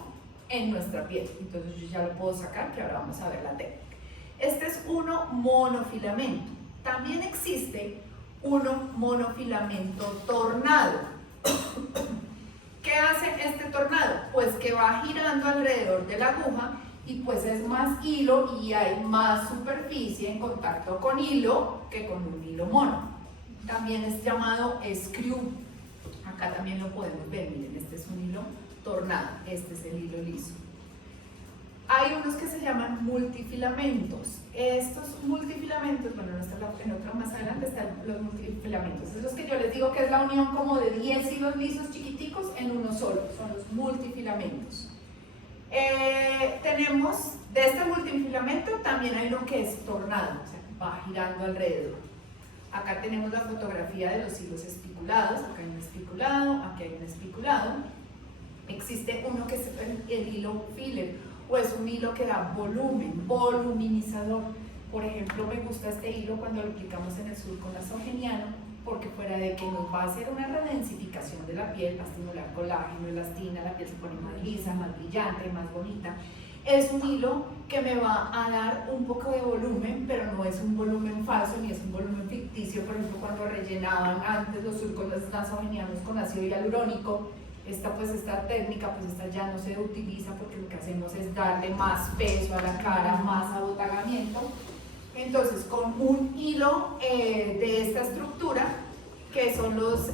en nuestra piel. Entonces yo ya lo puedo sacar, que ahora vamos a ver la técnica. Este es uno monofilamento. También existe uno monofilamento tornado. ¿Qué hace este tornado? Pues que va girando alrededor de la aguja y pues es más hilo y hay más superficie en contacto con hilo que con un hilo mono. También es llamado screw. Acá también lo podemos ver, miren, este es un hilo tornado, este es el hilo liso. Hay unos que se llaman multifilamentos. Estos multifilamentos, bueno, en otro más adelante están los multifilamentos. Es los que yo les digo que es la unión como de 10 hilos lisos chiquiticos en uno solo, son los multifilamentos. Tenemos, de este multifilamento también hay uno que es tornado, o sea, va girando alrededor. Acá tenemos la fotografía de los hilos espiculados, acá hay un espiculado, aquí hay un espiculado. Existe uno que es el hilo filler, o es un hilo que da volumen, voluminizador. Por ejemplo, me gusta este hilo cuando lo aplicamos en el surco nasogeniano, porque fuera de que nos va a hacer una redensificación de la piel, va a estimular colágeno, elastina, la piel se pone más lisa, más brillante, más bonita. Es un hilo que me va a dar un poco de volumen, pero no es un volumen falso ni es un volumen ficticio. Por ejemplo, cuando rellenaban antes los surcos nasogenianos con ácido hialurónico, esta técnica pues esta ya no se utiliza porque lo que hacemos es darle más peso a la cara, más abotagamiento. Entonces con un hilo de esta estructura, que son los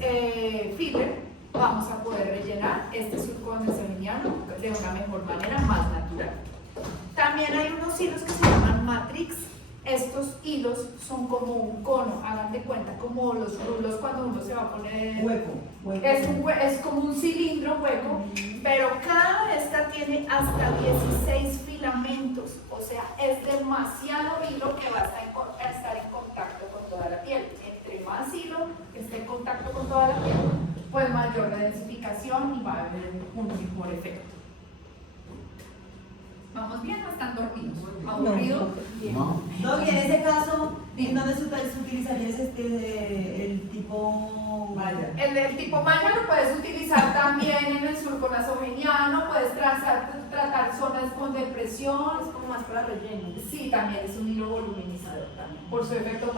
filler, vamos a poder rellenar este surco nasogeniano de una mejor manera, más natural. También hay unos hilos que se llaman matrix. Estos hilos son como un cono, hagan de cuenta, como los rulos cuando uno se va a poner... Hueco. Es como un cilindro hueco, pero cada esta tiene hasta 16 filamentos, o sea, es demasiado hilo que va a estar en contacto con toda la piel. Entre más hilo que esté en contacto con toda la piel, pues mayor densificación y va a haber un mejor efecto. ¿Vamos bien o están dormidos? ¿Aburrido? No. No, y en ese caso, ¿en dónde se utilizaría el tipo malla? El tipo malla lo puedes utilizar también en el surco nasogeniano, puedes tratar zonas con depresión. Es como más para relleno. Sí, también es un hilo voluminizador también. Por su efecto,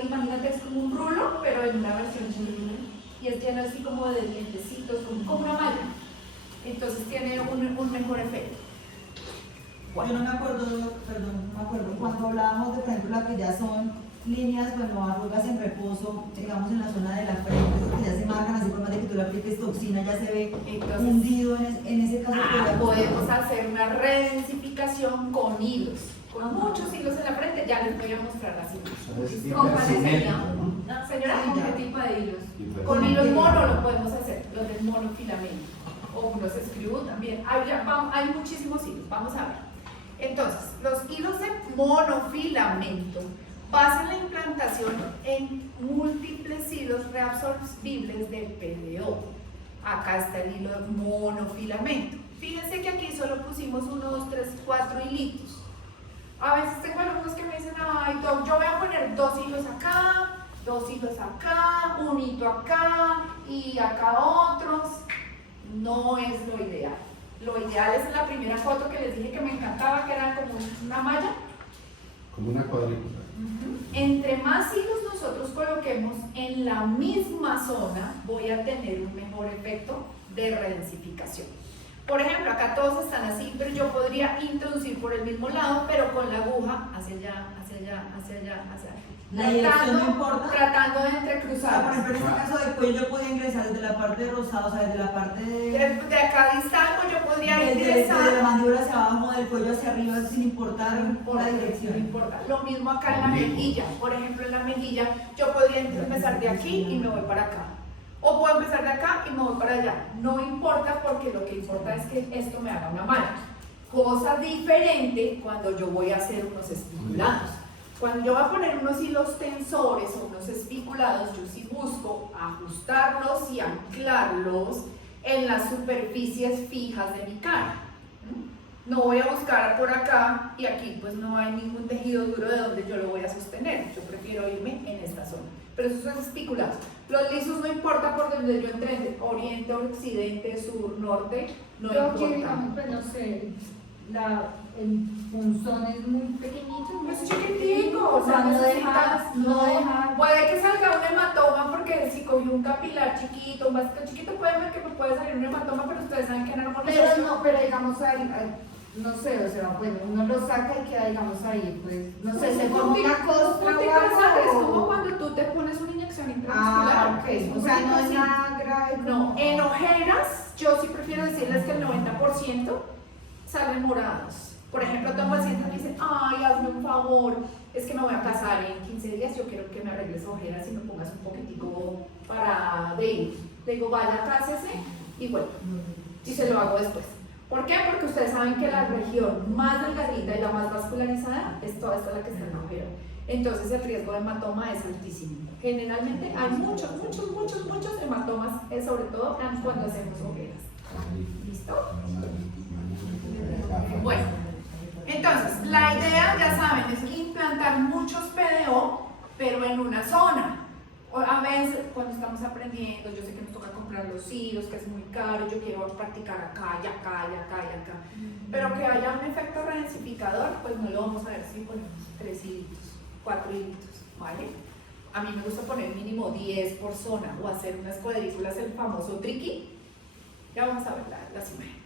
imagínate, es como un rulo, pero en una versión chiquita. Y es lleno así como de dientecitos, como una malla. Entonces tiene un mejor efecto. Yo no me acuerdo, perdón, no me acuerdo, cuando hablábamos de, por ejemplo, las que ya son líneas, bueno, arrugas en reposo, digamos en la zona de la frente, que ya se marcan así por más de que tú le apliques toxina, ya se ve hundido en ese caso. Podemos hacer una redensificación con hilos, con muchos hilos en la frente, ya les voy a mostrar así. ¿Con cuál sería? Señora, ¿Con qué tipo de hilos? con hilos mono lo podemos hacer, los del monofilamento, o unos screw también, hay muchísimos hilos, vamos a ver. Entonces, los hilos de monofilamento basan la implantación en múltiples hilos reabsorbibles del PDO. Acá está el hilo de monofilamento. Fíjense que aquí solo pusimos 1, 2, 3, 4 hilitos. A veces tengo alumnos que me dicen, ay, doc, yo voy a poner 2 hilos acá, 2 hilos acá, un hito acá y acá otros. No es lo ideal. Lo ideal es la primera foto que les dije que me encantaba, que era como una malla. Como una cuadrícula. Entre más hilos nosotros coloquemos en la misma zona, voy a tener un mejor efecto de redensificación. Por ejemplo, acá todos están así, pero yo podría introducir por el mismo lado, pero con la aguja hacia allá, hacia allá, hacia allá, hacia allá. La dirección no importa. Tratando de O sea, por entrecruzar. ejemplo, en este caso del cuello yo podía ingresar desde la parte rosada, o sea, desde la parte De acá distal, pues yo podría desde ingresar. la mandíbula hacia abajo, del cuello hacia arriba, sin importar la No dirección. importa. Lo mismo acá en la mejilla. Por ejemplo, en la mejilla yo podría empezar de aquí y me voy para acá. O puedo empezar de acá y me voy para allá. No importa, porque lo que importa es que esto me haga una malla. Cosa diferente cuando yo voy a hacer unos espiculados. Cuando yo voy a poner unos hilos tensores o unos espiculados, yo sí busco ajustarlos y anclarlos en las superficies fijas de mi cara. No voy a buscar por acá y aquí pues no hay ningún tejido duro de donde yo lo voy a sostener. Yo prefiero irme en esta zona. pero esos son espiculados. Los lisos no importa por donde yo entre, oriente, occidente, sur, norte, no Creo importa. que, digamos, pues no sé, el punzón es muy pequeñito. Es chiquitico, o sea, no necesitas, no deja. puede que salga un hematoma porque si cogió un capilar chiquito, un vasito chiquito, puede ver que me puede salir un hematoma, pero ustedes saben que en la Pero no, pero digamos no sé, o sea, bueno, uno lo saca y queda, digamos, ahí, pues, no sé, se forma una costra o es como algo. cuando tú te pones una inyección intramuscular. Ok, o sea, no es nada grave. No, en ojeras, yo sí prefiero decirles que el 90% salen morados. Por ejemplo, tengo pacientes que me dicen, ay, hazme un favor, es que me voy a casar en 15 días, yo quiero que me arregles ojeras y me pongas un poquitico para de ir. Le digo, vaya, cásese y vuelva. Y se lo hago después. ¿Por qué? Porque ustedes saben que la región más delgadita y la más vascularizada es toda esta la que está en la ojera. Entonces el riesgo de hematoma es altísimo. Generalmente hay muchos hematomas, sobre todo cuando hacemos ojeras. ¿Listo? Bueno, entonces la idea, ya saben, es implantar muchos PDO, pero en una zona. A veces cuando estamos aprendiendo, yo sé que nos toca comprar los hilos, que es muy caro, yo quiero practicar acá y acá y acá y acá, pero que haya un efecto redensificador, pues no lo vamos a ver si ponemos 3 hilitos, 4 hilitos, ¿vale? A mí me gusta poner mínimo 10 por zona o hacer unas cuadrículas, el famoso tricky. Ya vamos a ver las imágenes.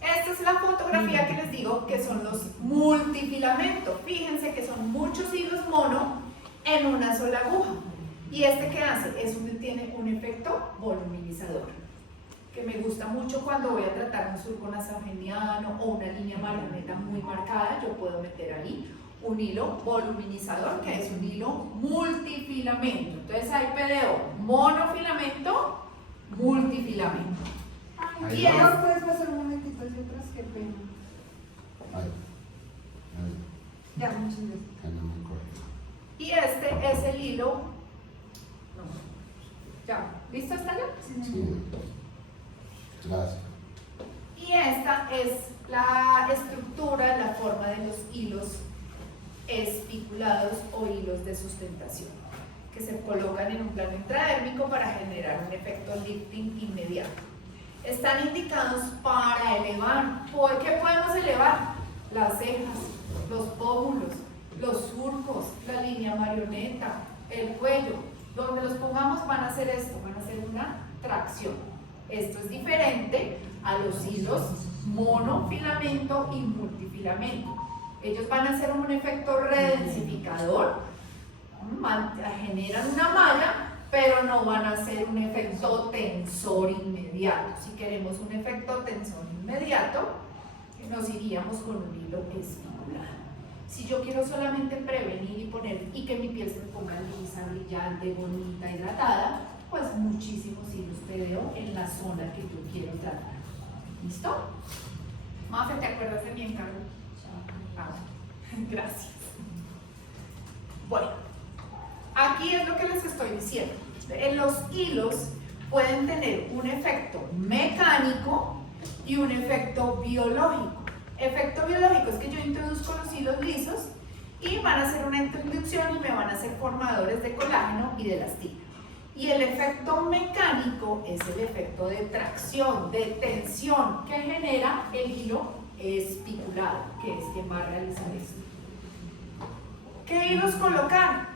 Esta es la fotografía que les digo que son los multifilamentos. Fíjense que son muchos hilos mono en una sola aguja. ¿Y este qué hace? Tiene un efecto voluminizador, que me gusta mucho cuando voy a tratar un surco nasogeniano o una línea marioneta muy marcada. Yo puedo meter ahí un hilo voluminizador, que es un hilo multifilamento. Entonces hay PDO, monofilamento, multifilamento. Ahí Y va. es, Puedes pasar un momentito hacia atrás, qué pena. Ahí. Ya, muchas gracias. Ahí no me corre. y este es el hilo. No. Ya, ¿listo hasta allá? Sí. Gracias. Y esta es la estructura, la forma de los hilos espiculados o hilos de sustentación, que se colocan en un plano intradérmico para generar un efecto lifting inmediato. Están indicados para elevar. ¿Qué podemos elevar? Las cejas, los pómulos, los surcos, la línea marioneta, el cuello. Donde los pongamos van a hacer esto, van a hacer una tracción. Esto es diferente a los hilos monofilamento y multifilamento. Ellos van a hacer un efecto redensificador, generan una malla, pero no van a hacer un efecto tensor inmediato. Si queremos un efecto tensor inmediato, nos iríamos con un hilo estimulado. Si yo quiero solamente prevenir y poner y que mi piel se me ponga lisa, brillante, bonita, hidratada, pues muchísimos hilos PDO en la zona que yo quiero tratar. ¿Listo? Mafe, ¿te acuerdas de mi encargo? Ah, gracias. Bueno, aquí es lo que les estoy diciendo. Los hilos pueden tener un efecto mecánico y un efecto biológico. Efecto biológico es que yo introduzco los hilos lisos y van a hacer una introducción y me van a hacer formadores de colágeno y de elastina. Y el efecto mecánico es el efecto de tracción, de tensión que genera el hilo espiculado, que es quien va a realizar esto. ¿Qué hilos colocar?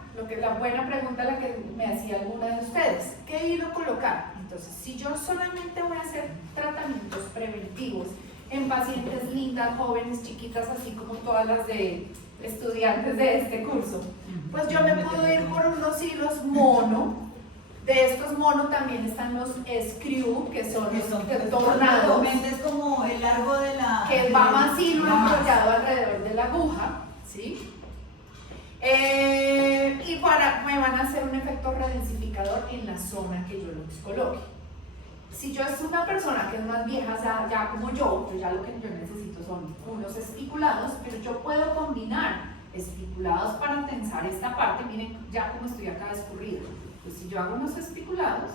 La buena pregunta la que me hacía alguna de ustedes. ¿Qué hilo colocar? Entonces, si yo solamente voy a hacer tratamientos preventivos en pacientes lindas, jóvenes, chiquitas, así como todas las de estudiantes de este curso, pues yo me puedo ir por unos hilos mono. De estos mono también están los screw, que son los tornados, Es como el largo de la... que va más hilo enrollado alrededor de la aguja, ¿sí? Y me van a hacer un efecto redensificador en la zona que yo los coloque. Si yo es una persona que es más vieja, o sea, ya como yo, pues ya lo que yo necesito son unos espiculados, pero yo puedo combinar espiculados para tensar esta parte. Miren ya como estoy acá escurrido. Pues si yo hago unos espiculados,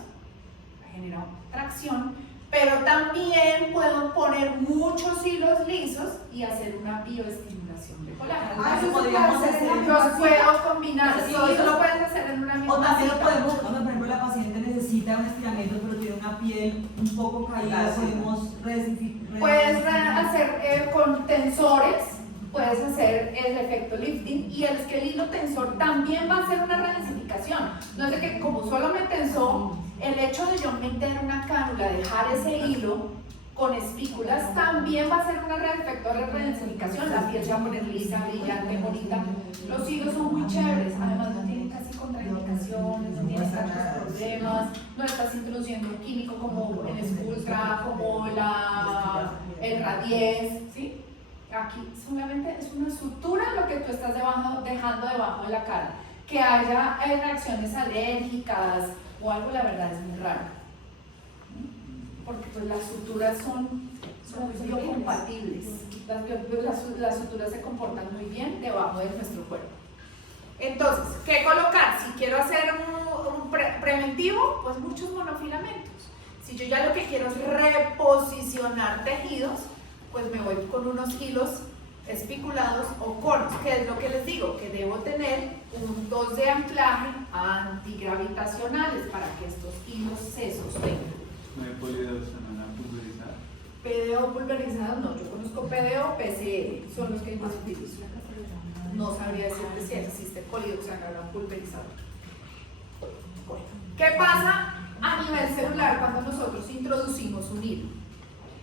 genera tracción, pero también puedo poner muchos hilos lisos y hacer una bioestimulación. activación de colágeno. Ah, eso podríamos podríamos hacer hacer. en Los puedo combinar, Sí, todo eso lo puedes hacer en una misma O también lo cita. podemos, cuando por ejemplo la paciente necesita un estiramiento pero tiene una piel un poco caída, podemos Puedes hacer con tensores, puedes hacer el efecto lifting, y es que el hilo tensor también va a hacer una redensificación. No es de que como solo me tensó, el hecho de yo meter una cánula, dejar ese hilo con espículas, también va a ser un efecto de redensificación. La piel se va a poner lisa, brillante, bonita. Los hilos son muy chéveres, además no tienen casi contraindicaciones, no tienen tantos problemas, no estás introduciendo un químico como el Sculptra, como el Radies, ¿sí? Aquí solamente es una sutura lo que tú estás dejando debajo de la cara. Que haya reacciones alérgicas o algo, la verdad es muy raro, porque pues las suturas son biocompatibles. Las suturas se comportan muy bien debajo de nuestro cuerpo. Entonces, ¿qué colocar? Si quiero hacer un preventivo, pues muchos monofilamentos. Si yo ya lo que quiero es reposicionar tejidos, pues me voy con unos hilos espiculados o conos, que es lo que les digo, que debo tener puntos de anclaje antigravitacionales para que estos hilos se sostengan. ¿No hay polideoxanona pulverizada? PDO pulverizado, no, yo conozco PDO, PCR, son los que hay más utilizo. No sabría decirte si existe polideoxanona pulverizado. Bueno, ¿qué pasa a nivel celular cuando nosotros introducimos un hilo?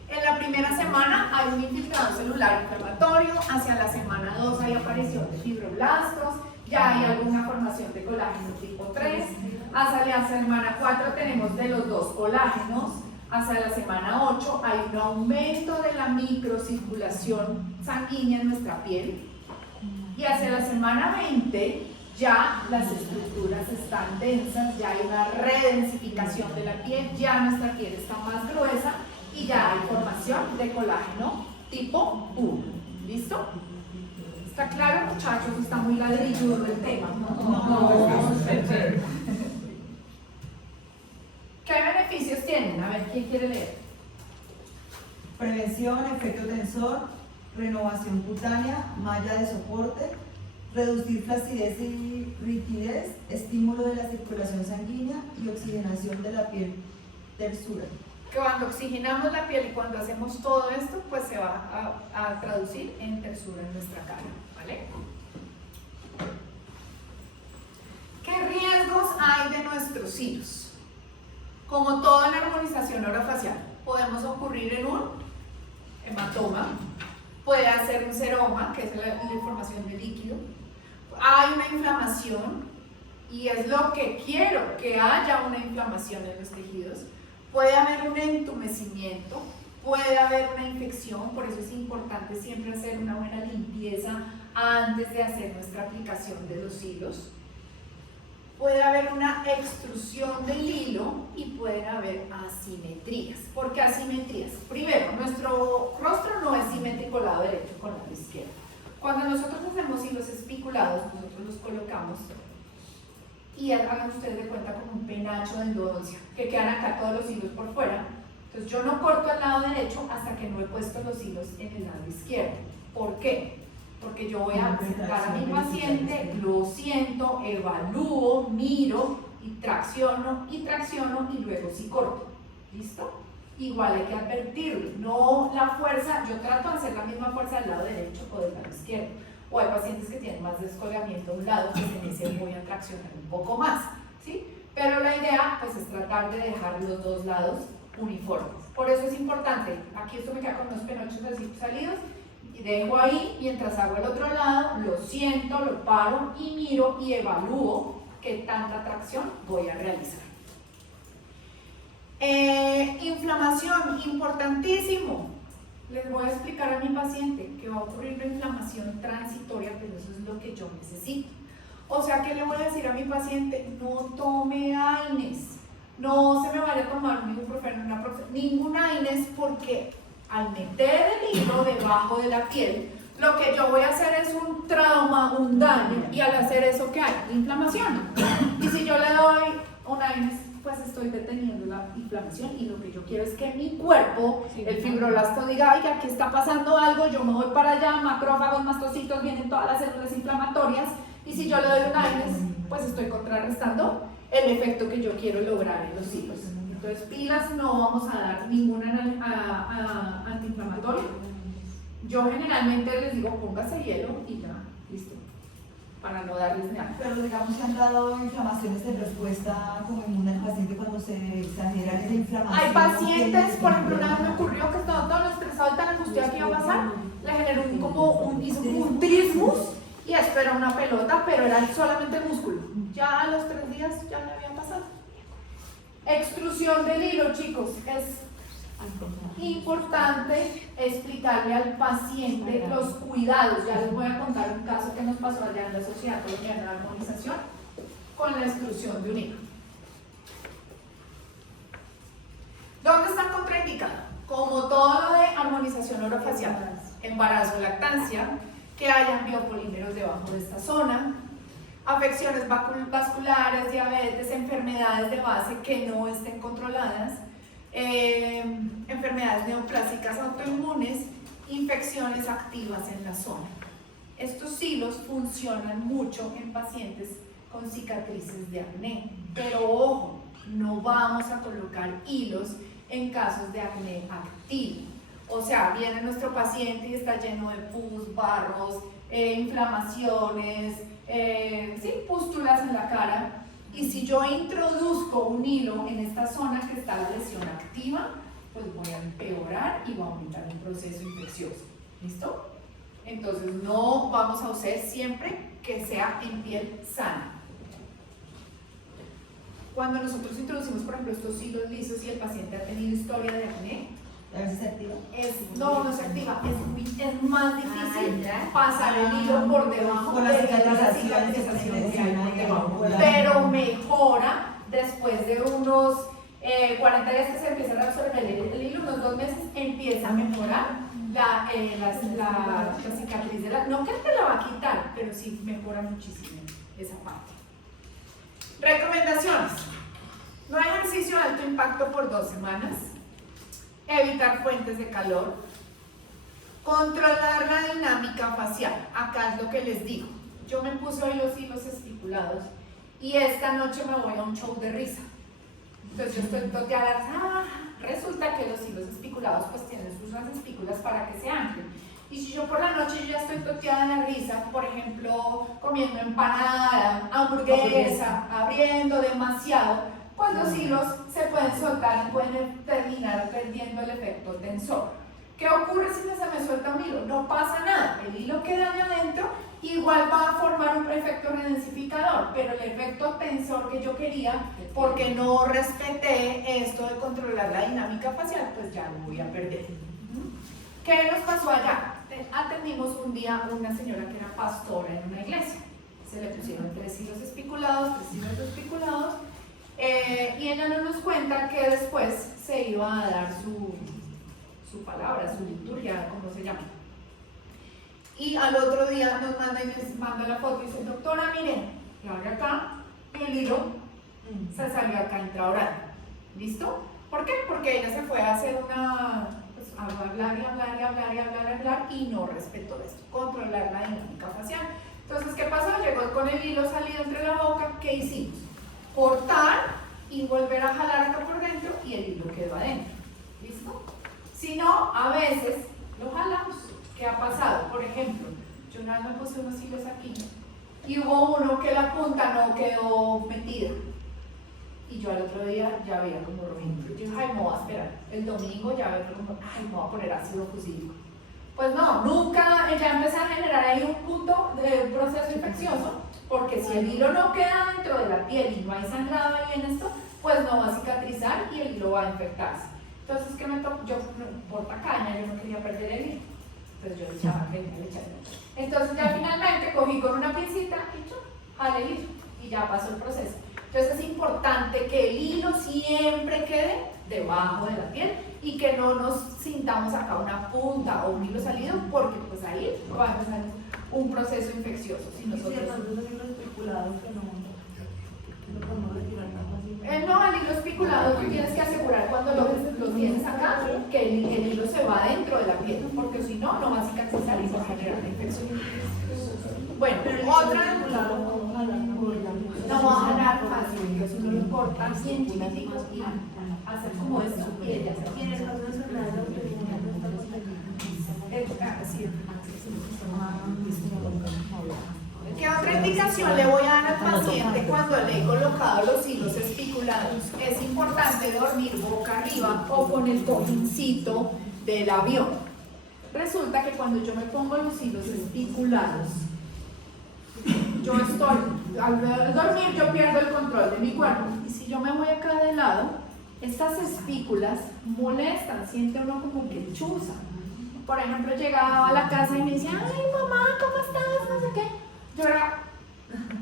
En la primera semana hay un infiltrado celular inflamatorio, hacia la semana 2 hay aparición de fibroblastos, ya hay alguna formación de colágeno tipo 3, hacia la semana 4 tenemos de los dos colágenos, hacia la semana 8 hay un aumento de la microcirculación sanguínea en nuestra piel, y hacia la semana 20 ya las estructuras están densas, ya hay una redensificación de la piel, ya nuestra piel está más gruesa, y ya hay formación de colágeno tipo 1. ¿Listo? ¿Está claro, muchachos? Está muy ladrilludo el tema. ¿Qué beneficios tienen? A ver, ¿quién quiere leer? Prevención, efecto tensor, renovación cutánea, malla de soporte, reducir flacidez y ritidez, estímulo de la circulación sanguínea y oxigenación de la piel, tersura. Que cuando oxigenamos la piel y cuando hacemos todo esto, pues se va a traducir en tersura en nuestra cara, ¿vale? ¿Qué riesgos hay de nuestros hilos? Como todo en la armonización orofacial, podemos ocurrir en un hematoma, puede hacer un seroma, que es la formación de líquido, hay una inflamación, y es lo que quiero, que haya una inflamación en los tejidos. Puede haber un entumecimiento, puede haber una infección, por eso es importante siempre hacer una buena limpieza antes de hacer nuestra aplicación de los hilos. Puede haber una extrusión del hilo y pueden haber asimetrías. ¿Por qué asimetrías? Primero, nuestro rostro no es simétrico lado derecho con lado izquierdo. Cuando nosotros hacemos hilos espiculados, nosotros los colocamos y hagan ustedes de cuenta como un penacho de endodoncia, que quedan acá todos los hilos por fuera. Entonces yo no corto el lado derecho hasta que no he puesto los hilos en el lado izquierdo. ¿Por qué? Porque yo voy a sentar a mi paciente, lo siento, evalúo, miro y tracciono y luego sí corto. ¿Listo? Igual hay que advertirlo, no la fuerza, yo trato de hacer la misma fuerza del lado derecho o del lado izquierdo. O hay pacientes que tienen más descolgamiento de un lado, que en ese voy a traccionar un poco más, ¿sí? Pero la idea pues es tratar de dejar los dos lados uniformes. Por eso es importante, aquí esto me queda con unos penochos así salidos, y dejo ahí mientras hago el otro lado, lo siento, lo paro y miro y evalúo qué tanta tracción voy a realizar. Inflamación, importantísimo. Les voy a explicar a mi paciente que va a ocurrir una inflamación transitoria, pero eso es lo que yo necesito. O sea, ¿qué le voy a decir a mi paciente? No tome AINES, no se me vaya a tomar un ibuprofeno, ningún AINES, porque al meter el hilo debajo de la piel, lo que yo voy a hacer es un trauma, un daño, y al hacer eso, ¿qué hay? Inflamación. Y si yo le doy un AINES, pues estoy deteniendo la inflamación y lo que yo quiero es que mi cuerpo, el fibroblasto diga, ay, aquí está pasando algo, yo me voy para allá, macrófagos, mastocitos, vienen todas las células inflamatorias y si yo le doy un AINES, pues estoy contrarrestando el efecto que yo quiero lograr en los hilos. Entonces pilas, no vamos a dar ningún antiinflamatorio. Yo generalmente les digo póngase hielo y ya, listo, para no darles nada. Pero digamos que han dado inflamaciones de respuesta como inmune al paciente cuando se exagera esa inflamación. Hay pacientes, por ejemplo, una vez me ocurrió que estaba todo estresado y tan angustiado que iba a pasar, le generó hizo un trismus y esto era una pelota, pero era solamente el músculo. Ya a los 3 días ya le había pasado. Extrusión del hilo, chicos, es importante explicarle al paciente los cuidados. Ya les voy a contar un caso que nos pasó allá en la Sociedad Colombiana de Armonización con la extrusión de un hilo. ¿Dónde está contraindicado? Como todo lo de armonización orofacial, embarazo, lactancia, que hayan biopolímeros debajo de esta zona, afecciones vasculares, diabetes, enfermedades de base que no estén controladas, enfermedades neoplásicas autoinmunes, infecciones activas en la zona. Estos hilos funcionan mucho en pacientes con cicatrices de acné, pero ojo, no vamos a colocar hilos en casos de acné activo. O sea, viene nuestro paciente y está lleno de pus, barros, inflamaciones, pústulas en la cara. Y si yo introduzco un hilo en esta zona que está la lesión activa, pues voy a empeorar y va a aumentar un proceso infeccioso. ¿Listo? Entonces no vamos a usar siempre que sea en piel sana. Cuando nosotros introducimos, por ejemplo, estos hilos lisos y el paciente ha tenido historia de acné, A ver si se activa. no se activa, es más difícil pasar el hilo por debajo Con la cicatrización que hay por debajo, pero mejora después de unos 40 días que se empieza a reabsorber el hilo, unos 2 meses, empieza a mejorar la cicatriz de la, no que te la va a quitar, pero sí mejora muchísimo esa parte. Recomendaciones: no ejercicio de alto impacto por 2 semanas, evitar fuentes de calor, controlar la dinámica facial. Acá es lo que les digo, yo me puse hoy los hilos estipulados y esta noche me voy a un show de risa. Entonces yo estoy toteada, resulta que los hilos espiculados pues tienen sus espículas para que se anclen. Y si yo por la noche yo ya estoy toteada en la risa, por ejemplo, comiendo empanada, hamburguesa, abriendo demasiado, pues los hilos se pueden soltar y pueden terminar perdiendo el efecto tensor. ¿Qué ocurre si se me suelta un hilo? No pasa nada, el hilo queda allá adentro, igual va a formar un efecto redensificador, pero el efecto tensor que yo quería, porque no respeté esto de controlar la dinámica facial, pues ya lo voy a perder. ¿Qué nos pasó allá? Atendimos un día a una señora que era pastora en una iglesia. Se le pusieron 3 hilos espiculados, 3 hilos espiculados, y ella no nos cuenta que después se iba a dar su palabra, su liturgia, ¿cómo se llama? Y al otro día nos manda la foto y dice: doctora, mire, que ahora acá el hilo se salió acá intraoral. ¿Listo? ¿Por qué? Porque ella se fue a hacer a hablar y no respetó esto, controlar la dinámica facial. Entonces, ¿qué pasó? Llegó con el hilo salido entre la boca. ¿Qué hicimos? Cortar y volver a jalar acá por dentro y el hilo quedó adentro. ¿Listo? Si no, a veces lo jalamos. ¿Qué ha pasado? Por ejemplo, yo una vez me puse unos hilos aquí y hubo uno que la punta no quedó metida. Y yo al otro día ya veía como rojizo. Yo dije: ay, me voy a esperar. El domingo ya veía como, ay, me voy a poner ácido fucílico. Pues no, nunca, ya empecé a generar ahí un punto de proceso infeccioso, porque si el hilo no queda dentro de la piel y no hay sangrado ahí en esto, pues no va a cicatrizar y el hilo va a infectarse. Entonces, ¿qué me tocó? Yo, por tacaña, yo no quería perder el hilo. Entonces yo le echaba crema. Entonces ya finalmente cogí con una pincita y yo jalé el hilo y ya pasó el proceso. Entonces es importante que el hilo siempre quede debajo de la piel y que no nos sintamos acá una punta o un hilo salido, porque pues ahí va a empezar un proceso infeccioso. Si nosotros... los hilos especulados que no podemos retirar tan fácilmente. No, el hilo espiculado tú tienes que asegurar cuando lo tienes acá que el hilo se va dentro de la piel, porque si no, no va a cicatrizar y va a generar infección. Bueno, otra no va a jalar fácil, entonces uno lo corta bien chiquitico y hacer como esto. ¿Qué otra indicación le voy a dar al paciente cuando le he colocado los hilos espiculados? Es importante dormir boca arriba o con el cojincito del avión. Resulta que cuando yo me pongo los hilos espiculados, yo estoy, al dormir yo pierdo el control de mi cuerpo. Y si yo me voy acá de lado, estas espículas molestan, siente uno como que chuza. Por ejemplo, llegaba a la casa y me decía, ay mamá, ¿cómo estás? No sé qué. Yo era,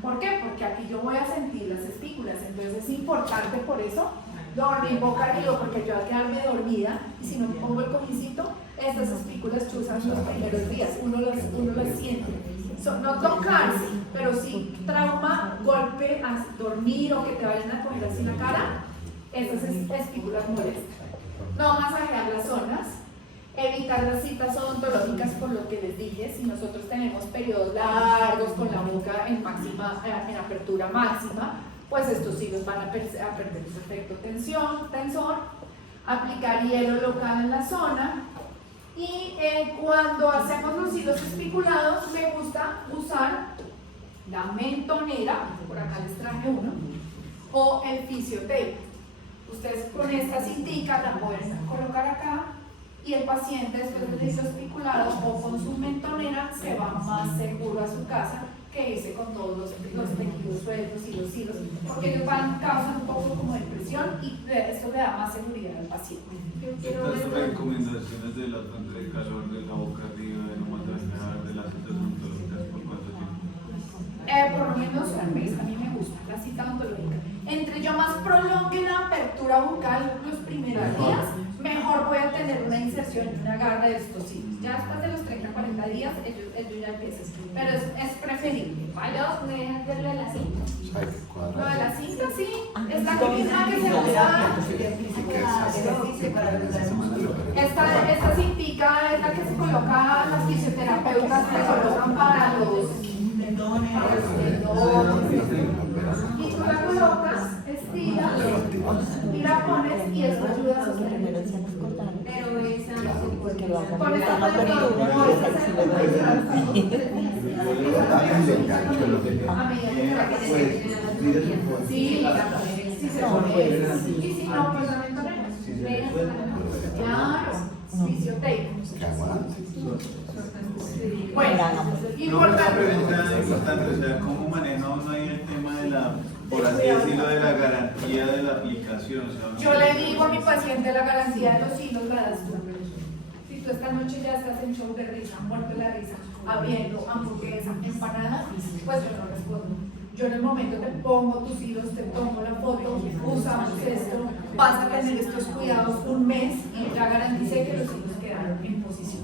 ¿por qué? Porque aquí yo voy a sentir las espículas, entonces es importante por eso dormir boca arriba, porque yo voy a quedarme dormida y si no me pongo el cojincito, estas espículas chuzan los primeros días, uno las siente. No tocarse, pero sí trauma, golpe, a dormir o que te vayan a coger así la cara, esas espículas molestan. No masajear las zonas. Evitar las citas odontológicas por lo que les dije, si nosotros tenemos periodos largos con la boca en apertura máxima, pues estos hilos van a perder su efecto tensor, aplicar hielo local en la zona y cuando hacemos los hilos espiculados me gusta usar la mentonera, por acá les traje uno, o el fisiotape. Ustedes con esta cintica la pueden colocar acá y el paciente después del hilo espiculado o con su mentonera se va más seguro a su casa que irse con todos los tejidos sueltos y los hilos, porque ellos causan un poco como de presión y esto le da más seguridad al paciente. Estas recomendaciones de la fuente de calor, de la boca arriba, de no masajear, de las citas odontológicas, ¿por cuánto tiempo? Por lo menos al mes, a mí me gusta la cita odontológica. Entre yo más prolongue la apertura bucal los primeros días, mejor voy a tener una inserción y una garra de estos hilos. Ya después de los 30-40 días, ellos ya empiezan. Pero es preferible, ¿vale? ¿Me dejan hacerlo de la cinta? Lo de la cinta, sí, es la misma que se usa. Esta cintica es la que se coloca, las fisioterapeutas que colocan para los tendones. Y tú la colocas, estiras y la pones y eso ayuda a sostener. Pero esa Con esta sí, se puede. Y si no, pues la mentonera. Claro, fisiotape. Bueno, importante, o sea, ¿cómo maneja uno ahí el tema de la, por así decirlo, de la garantía de la aplicación? O sea, yo le digo a mi paciente la garantía de los hilos la das tú. Si tú esta noche ya estás en show de risa, muerto de la risa, abriendo hamburguesa, empanada, pues yo no respondo. Yo en el momento te pongo tus hilos, te tomo la foto, usamos esto, vas a tener estos cuidados un mes y ya garanticé que los hilos quedaron en posición.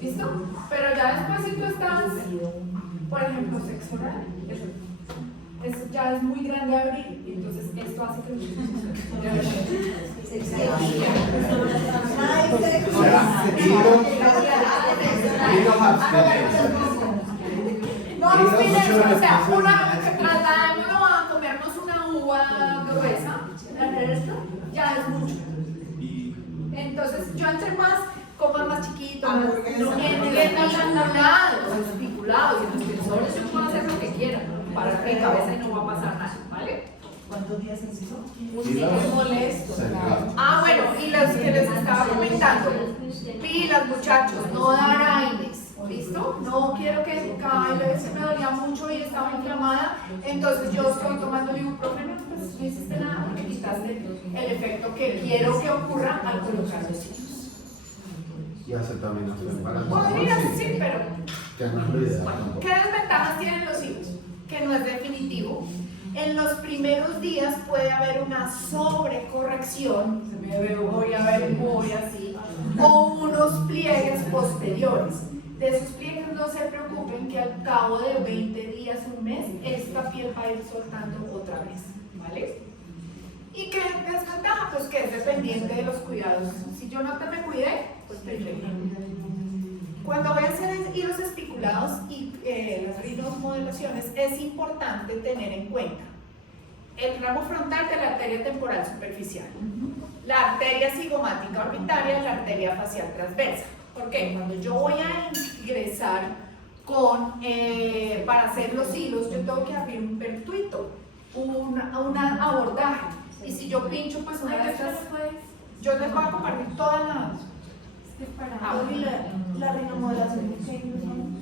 ¿Listo? Pero ya después si tú estás, por ejemplo, sexo oral, eso ya es muy grande abrir, y entonces esto hace que los hilos no, o sea, trasladámoslo a comernos una uva gruesa, el resto ya es mucho. Entonces, yo entre más coma más chiquito, en los espiculados, en los tensores, yo puedo hacer lo que quiera, para mi cabeza y no va a pasar nada, ¿vale? ¿Cuántos días se hizo? Es molesto. Bueno, y los que les estaba comentando, pilas muchachos, no dar aires. ¿Listo? No quiero que cada vez me dolía mucho y estaba inflamada, entonces yo estoy tomando ibuprofeno, pues no hiciste nada porque quitaste el efecto que quiero que ocurra al colocar los hilos. Y acetaminofén para Podría sí, pero que no es lo ideal. ¿qué desventajas tienen los hilos? Que no es definitivo. En los primeros días puede haber una sobrecorrección, me veo, voy así, o unos pliegues posteriores. De esos pliegues no se preocupen que al cabo de 20 días, un mes, esta piel va a ir soltando otra vez, ¿vale? ¿Y qué desventaja? Pues que es dependiente de los cuidados. Si yo no me cuidé, pues te infecté. Cuando voy a hacer hilos espiculados y las rinomodelaciones, es importante tener en cuenta el ramo frontal de la arteria temporal superficial, la arteria cigomática orbitaria y la arteria facial transversa. ¿Por qué? Cuando yo voy a ingresar para hacer los hilos, yo tengo que abrir un pertuito, un abordaje. Y si yo pincho, pues una de estas, yo les voy a compartir toda la rinomodelación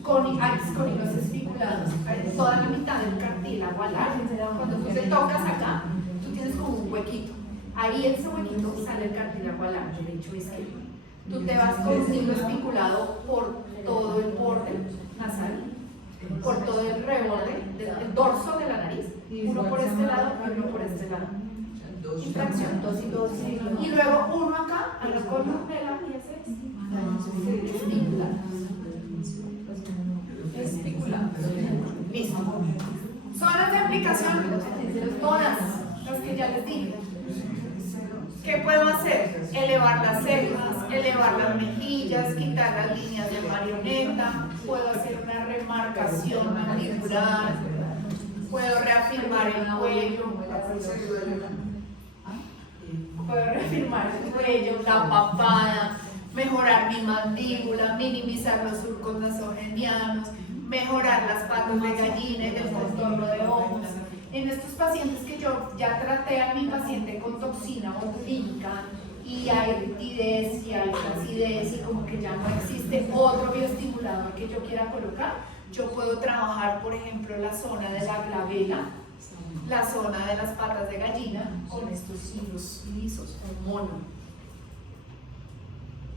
con hilos espiculados, toda la mitad del cartílago alar. Cuando tú te tocas acá, tú tienes como un huequito. Ahí en ese huequito sale el cartílago alar, derecho y izquierdo. Tú te vas con un hilo especulado por todo el borde nasal, por todo el reborde, el dorso de la nariz, uno por este lado y uno por este lado. Infracción, 2 y 2. Y luego uno acá, a la columela, y ese es especulado. Listo. Zonas de aplicación, todas las que ya les dije. ¿Qué puedo hacer? Elevar las cejas, elevar las mejillas, quitar las líneas de marioneta, puedo hacer una remarcación mandibular, puedo reafirmar el cuello, la papada, mejorar mi mandíbula, minimizar los surcos nasogenianos, mejorar las patas de gallina y del contorno de ojos. En estos pacientes que yo ya traté a mi paciente con toxina botulínica y hay ritidez y hay flacidez y como que ya no existe otro bioestimulador que yo quiera colocar, yo puedo trabajar, por ejemplo, la zona de la glabela, la zona de las patas de gallina con estos hilos lisos, un mono.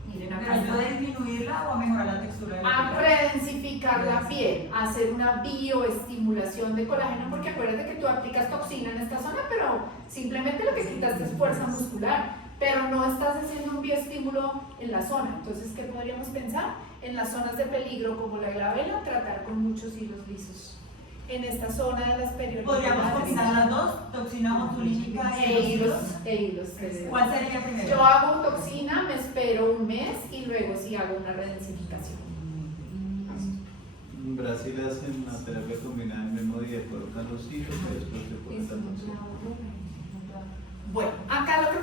Miren acá. ¿Ayuda a disminuirla o a mejorar la textura de la A piel? predensificar la piel, a hacer una bioestimulación de colágeno, porque acuérdate que tú aplicas toxina en esta zona, pero simplemente lo que quitaste es fuerza muscular, pero no estás haciendo un bioestímulo en la zona. Entonces, ¿qué podríamos pensar? En las zonas de peligro como la glabela, tratar con muchos hilos lisos. En esta zona de las periodicales. ¿Podríamos combinar las dos? Toxina botulínica e hilos. ¿Cuál sería primero? Yo hago toxina, me espero un mes y luego sí hago una redensificación. En Brasil hacen una terapia combinada el mismo día, colocan los hilos y después te ponen la toxina. Bueno, acá lo que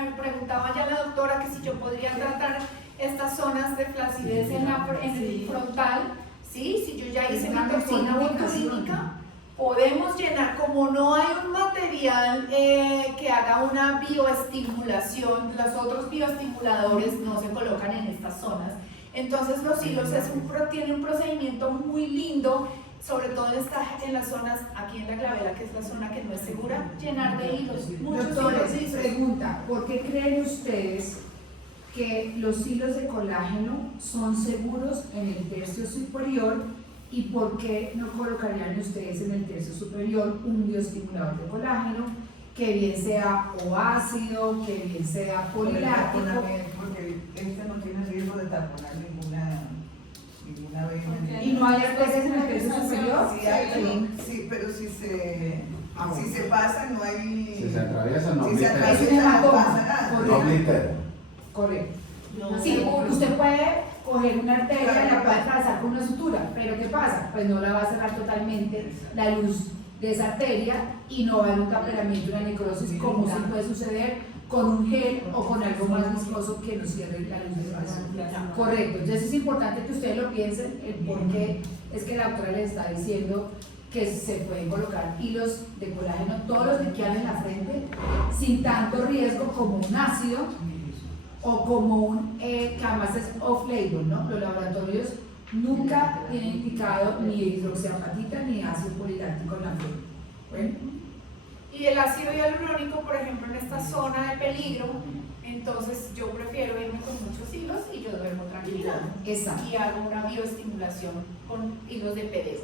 me preguntaba ya la doctora, que si yo podría tratar estas zonas de flacidez en el frontal, ¿sí? Si yo ya hice una toxina botulínica, podemos llenar, como no hay un material que haga una bioestimulación, los otros bioestimuladores no se colocan en estas zonas. Entonces los hilos tienen un procedimiento muy lindo, sobre todo en las zonas, aquí en la glabela, que es la zona que no es segura, llenar de hilos, muchos Doctores, hilos. pregunta, ¿por qué creen ustedes que los hilos de colágeno son seguros en el tercio superior y por qué no colocarían ustedes en el tercio superior un bioestimulador de colágeno que bien sea o ácido, que bien sea poliláctico? Porque este no tiene riesgo de taponar ninguna vena. ¿Y no hay arterias en el tercio superior? Sí, sí, pero si se pasa no hay... Si se atraviesa, no Si se oblitera. atraviesa no pasa nada. No oblitera. Correcto. Sí, usted puede coger una arteria y la puede atravesar con una sutura, pero ¿qué pasa? Pues no la va a cerrar totalmente la luz de esa arteria y no va a haber un taponamiento, una necrosis, como sí puede suceder con un gel o con algo más viscoso que nos cierre la luz del vaso. Correcto, entonces es importante que ustedes lo piensen, el por qué es que la doctora les está diciendo que se pueden colocar hilos de colágeno, todos los que quedan en la frente, sin tanto riesgo como un ácido o como un, que además es off-label, ¿no? Los laboratorios nunca tienen indicado ni hidroxiapatita ni ácido poliláctico en la frente. Bueno. Y el ácido hialurónico, por ejemplo, en esta zona de peligro, entonces yo prefiero irme con muchos hilos y yo duermo tranquila. Exacto. Y hago una bioestimulación con hilos de PDS.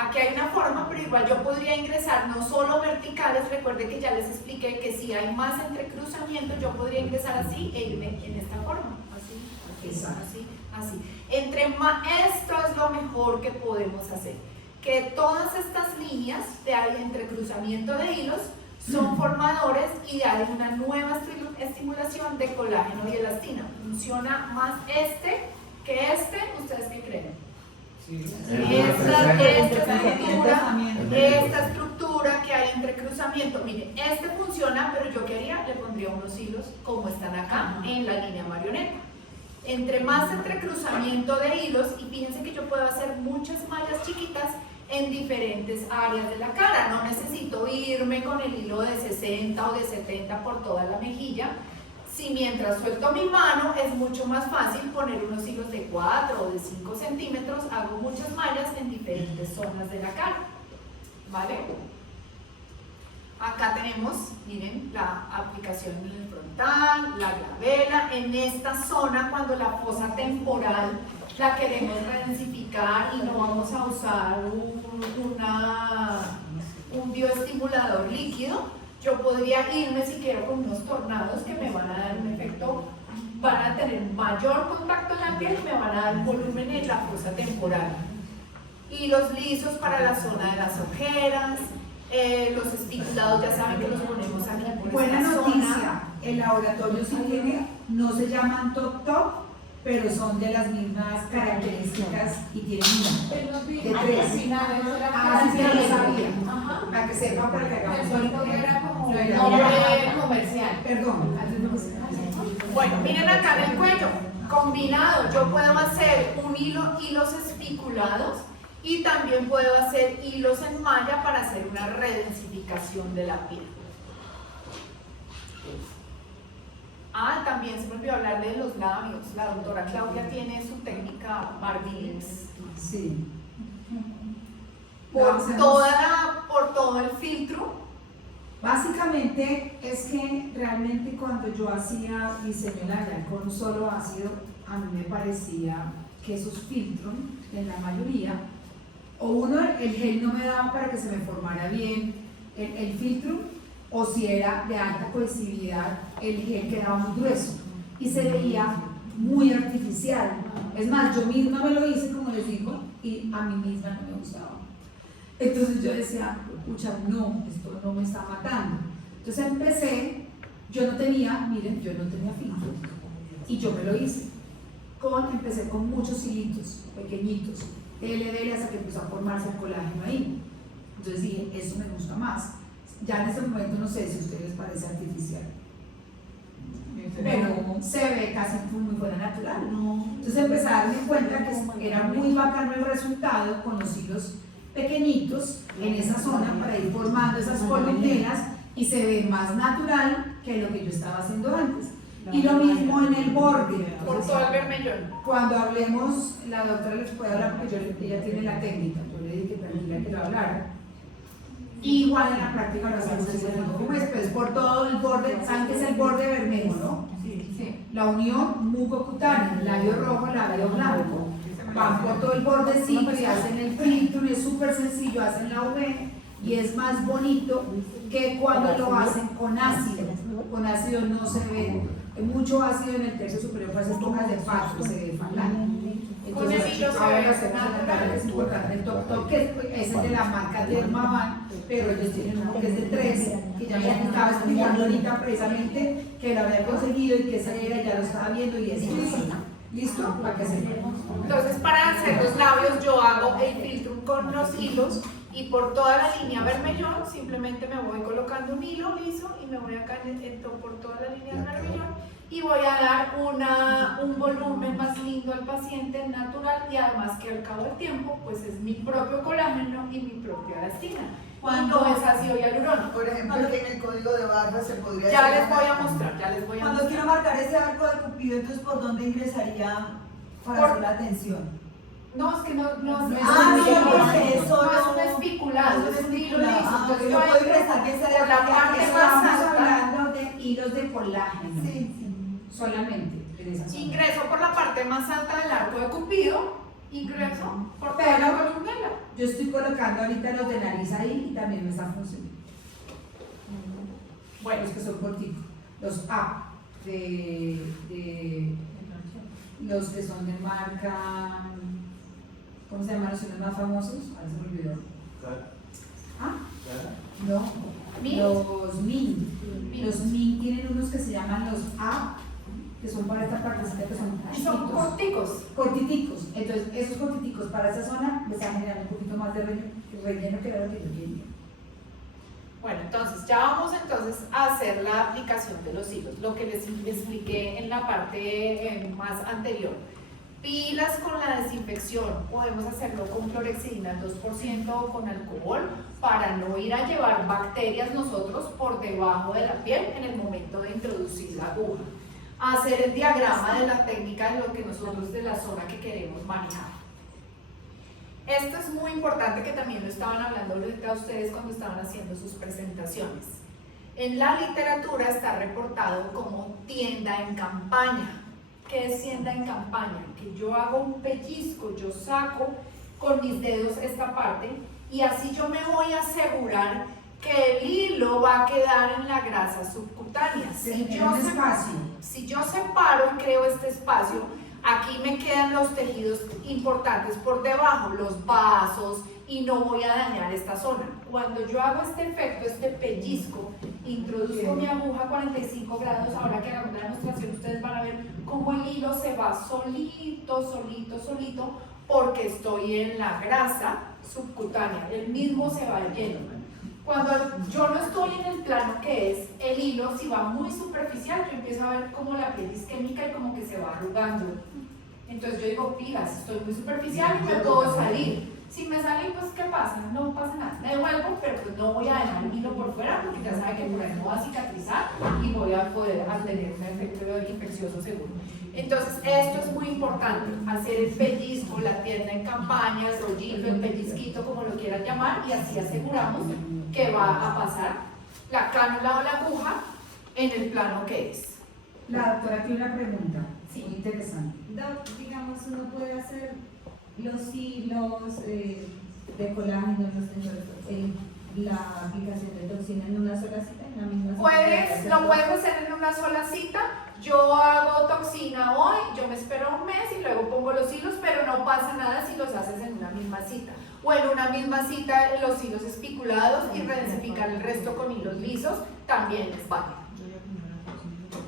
Aquí hay una forma, pero igual yo podría ingresar no solo verticales, recuerde que ya les expliqué que si hay más entrecruzamiento, yo podría ingresar así e irme en esta forma, así, Exacto. así. Entre más, esto es lo mejor que podemos hacer, que todas estas líneas de entrecruzamiento de hilos son formadores y hay una nueva estimulación de colágeno y elastina. Funciona más este que este. ¿Ustedes qué creen? Esta estructura que hay entre cruzamiento, miren, este funciona, pero yo quería, le pondría unos hilos como están acá en la línea marioneta. Entre más entrecruzamiento de hilos, y fíjense que yo puedo hacer muchas mallas chiquitas en diferentes áreas de la cara. No necesito irme con el hilo de 60 o de 70 por toda la mejilla. Si mientras suelto mi mano es mucho más fácil poner unos hilos de 4 o de 5 centímetros, hago muchas mallas en diferentes zonas de la cara, ¿vale? Acá tenemos, miren, la aplicación en el frontal, la glabela, en esta zona cuando la fosa temporal la queremos redensificar y no vamos a usar un bioestimulador líquido. Yo podría irme si quiero con unos tornados que me van a dar un efecto, van a tener mayor contacto en la piel y me van a dar volumen en la fosa temporal. Hilos lisos para la zona de las ojeras, los espiculados ya saben que los ponemos aquí por Buena esta noticia, zona. el laboratorio Silvia no se llaman Top Top, pero son de las mismas características y tienen de 3. Ah, sí, ya lo sabía. Para que sepa, para que hagamos Era como Lo era. nombre comercial. Perdón. Bueno, miren acá en el cuello, combinado, yo puedo hacer hilos espiculados y también puedo hacer hilos en malla para hacer una redensificación de la piel. Ah, también se me olvidó hablar de los labios. La doctora Claudia tiene su técnica Barbie Lips. Sí. Por todo el filtro. Básicamente es que realmente cuando yo hacía diseño labial con un solo ácido, a mí me parecía que esos filtros, en la mayoría, el gel no me daba para que se me formara bien el filtro, o si era de alta cohesividad, el gel quedaba muy grueso y se veía muy artificial. Es más, yo misma me lo hice, como les digo, y a mí misma no me gustaba. Entonces yo decía, pucha, no, esto no me está matando. Entonces empecé, yo no tenía filtro, y yo me lo hice. Empecé con muchos hilitos pequeñitos, dele hasta que empezó a formarse el colágeno ahí. Entonces dije, eso me gusta más. Ya en este momento no sé si a ustedes les parece artificial, pero se ve casi muy fuera natural. Entonces empecé a darme cuenta que era muy bacano el resultado con los hilos pequeñitos en esa zona para ir formando esas columnelas y se ve más natural que lo que yo estaba haciendo antes. Y lo mismo en el borde. Por todo el vermellón. Cuando hablemos, la doctora les puede hablar porque ella tiene la técnica. Yo le dije que tranquila que lo hablara. Igual en la práctica lo hacemos como es, pues por todo el borde, ¿saben qué es el borde vermelho, no? Sí. La unión mucocutánea, labio rojo, labio blanco. Van por todo el bordecito y hacen el filtro y es súper sencillo, hacen la UV y es más bonito que cuando lo hacen con ácido. Con ácido no se ve, mucho ácido en el tercio superior para esas bocas de pasto, se ve fatal. Con el hilo se ahora ve lo hacemos natural, es importante el Top, que es el de la marca Dermavan, pero ellos tienen uno que es de 3, que ya me estaba explicando ahorita precisamente que lo había conseguido y que ese era, ya lo estaba viendo y es así. ¿Listo? Para que se vea. Entonces, para hacer los labios yo hago el filtro con los hilos y por toda la línea vermellón simplemente me voy colocando un hilo liso y me voy acá por toda la línea vermellón y voy a dar un volumen más lindo al paciente natural y además que al cabo del tiempo pues es mi propio colágeno y mi propia elastina. Cuando no es ácido hialurónico. Por ejemplo, aquí en el código de barra se podría Ya hacer les voy a mostrar, Cuando quiero marcar ese arco de Cupido, entonces ¿por dónde ingresaría para hacer la tensión? No, es que no es un espiculado, es un hilo liso. Entonces yo puedo ingresar que sea por la parte más Estamos alta, hablando de hilos de colágeno. Solamente en esa zona. ingreso por la parte más alta del arco de Cupido, ingreso por toda la columela. Yo estoy colocando ahorita los de nariz ahí y también me están funcionando. Bueno, los que son cortitos. Los A, los que son de marca, ¿cómo se llaman los más famosos? Ahora se me olvidó. ¿Ah? No, ¿Min? los min. Los min tienen unos que se llaman los A, que son para esta partecita que son Y son chiquitos, corticos. cortiticos. Entonces, esos cortiticos para esa zona me están generando un poquito más de relleno que era lo que yo quería. Bueno, entonces ya vamos a hacer la aplicación de los hilos, lo que les expliqué en la parte más anterior. Pilas con la desinfección, podemos hacerlo con clorhexidina al 2% o con alcohol para no ir a llevar bacterias nosotros por debajo de la piel en el momento de introducir la aguja. Hacer el diagrama de la técnica de lo que nosotros de la zona que queremos manejar. Esto es muy importante que también lo estaban hablando ahorita ustedes cuando estaban haciendo sus presentaciones. En la literatura está reportado como tienda en campaña. ¿Qué es tienda en campaña? Que yo hago un pellizco, yo saco con mis dedos esta parte y así yo me voy a asegurar que el hilo va a quedar en la grasa subcutánea. Si yo separo y creo este espacio, aquí me quedan los tejidos importantes por debajo, los vasos, y no voy a dañar esta zona. Cuando yo hago este efecto, este pellizco, introduzco mi aguja a 45 grados, ahora que hagamos la demostración ustedes van a ver cómo el hilo se va solito, solito, solito, porque estoy en la grasa subcutánea, el mismo se va lleno. Cuando yo no estoy en el plano que es el hilo, si va muy superficial, yo empiezo a ver como la piel isquémica y como que se va arrugando. Entonces yo digo, pilas, estoy muy superficial y me puedo salir. Si me sale, pues ¿qué pasa? No pasa nada. Me devuelvo, pero pues no voy a dejar el hilo por fuera porque ya sabe que por ahí no va a cicatrizar y voy a poder tener un efecto infeccioso seguro. Entonces esto es muy importante, hacer el pellizco, la tienda en campaña, el rollito, el pellizquito, como lo quieran llamar, y así aseguramos que va a pasar la cánula o la aguja en el plano que es. La doctora tiene una pregunta, Sí. muy interesante. Digamos, uno puede hacer los hilos de colágeno, la aplicación de toxina en una sola cita, en la misma cita. Lo puedes hacer en una sola cita. Yo hago toxina hoy, yo me espero un mes y luego pongo los hilos, pero no pasa nada si los haces en una misma cita. O en una misma cita los hilos espiculados y redensificar el resto con hilos lisos también es válido.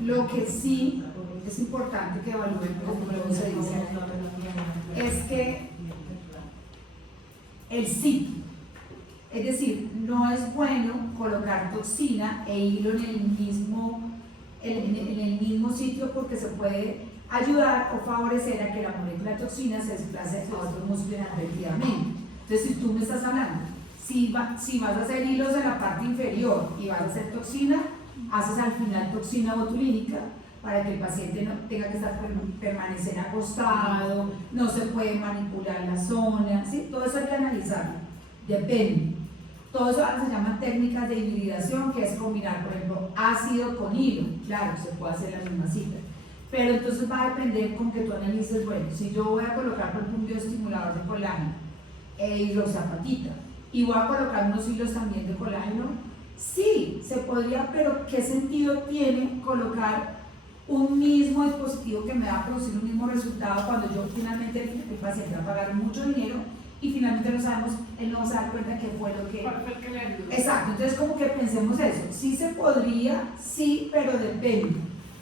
Lo que sí es importante que evalúen, como luego se dice, es que el sitio, es decir, no es bueno colocar toxina e hilo en el mismo sitio porque se puede ayudar o favorecer a que la molécula de toxina se desplace a otro músculo inadvertidamente. Entonces, si tú me estás hablando, si vas a hacer hilos en la parte inferior y vas a hacer toxina, haces al final toxina botulínica para que el paciente no tenga que permanecer acostado, no se puede manipular la zona, ¿sí? Todo eso hay que analizarlo, depende. Todo eso ahora se llaman técnicas de hibridación, que es combinar, por ejemplo, ácido con hilo. Claro, se puede hacer en la misma cita, pero entonces va a depender con que tú analices, bueno, si yo voy a colocar por ejemplo un bioestimulador de colágeno e hidroxapatita y voy a colocar unos hilos también de colágeno, sí, se podría, pero ¿qué sentido tiene colocar un mismo dispositivo que me va a producir un mismo resultado cuando yo finalmente el paciente va a pagar mucho dinero y finalmente no sabemos, él no se da cuenta que fue lo que... Exacto, entonces como que pensemos eso, sí se podría, sí, pero depende.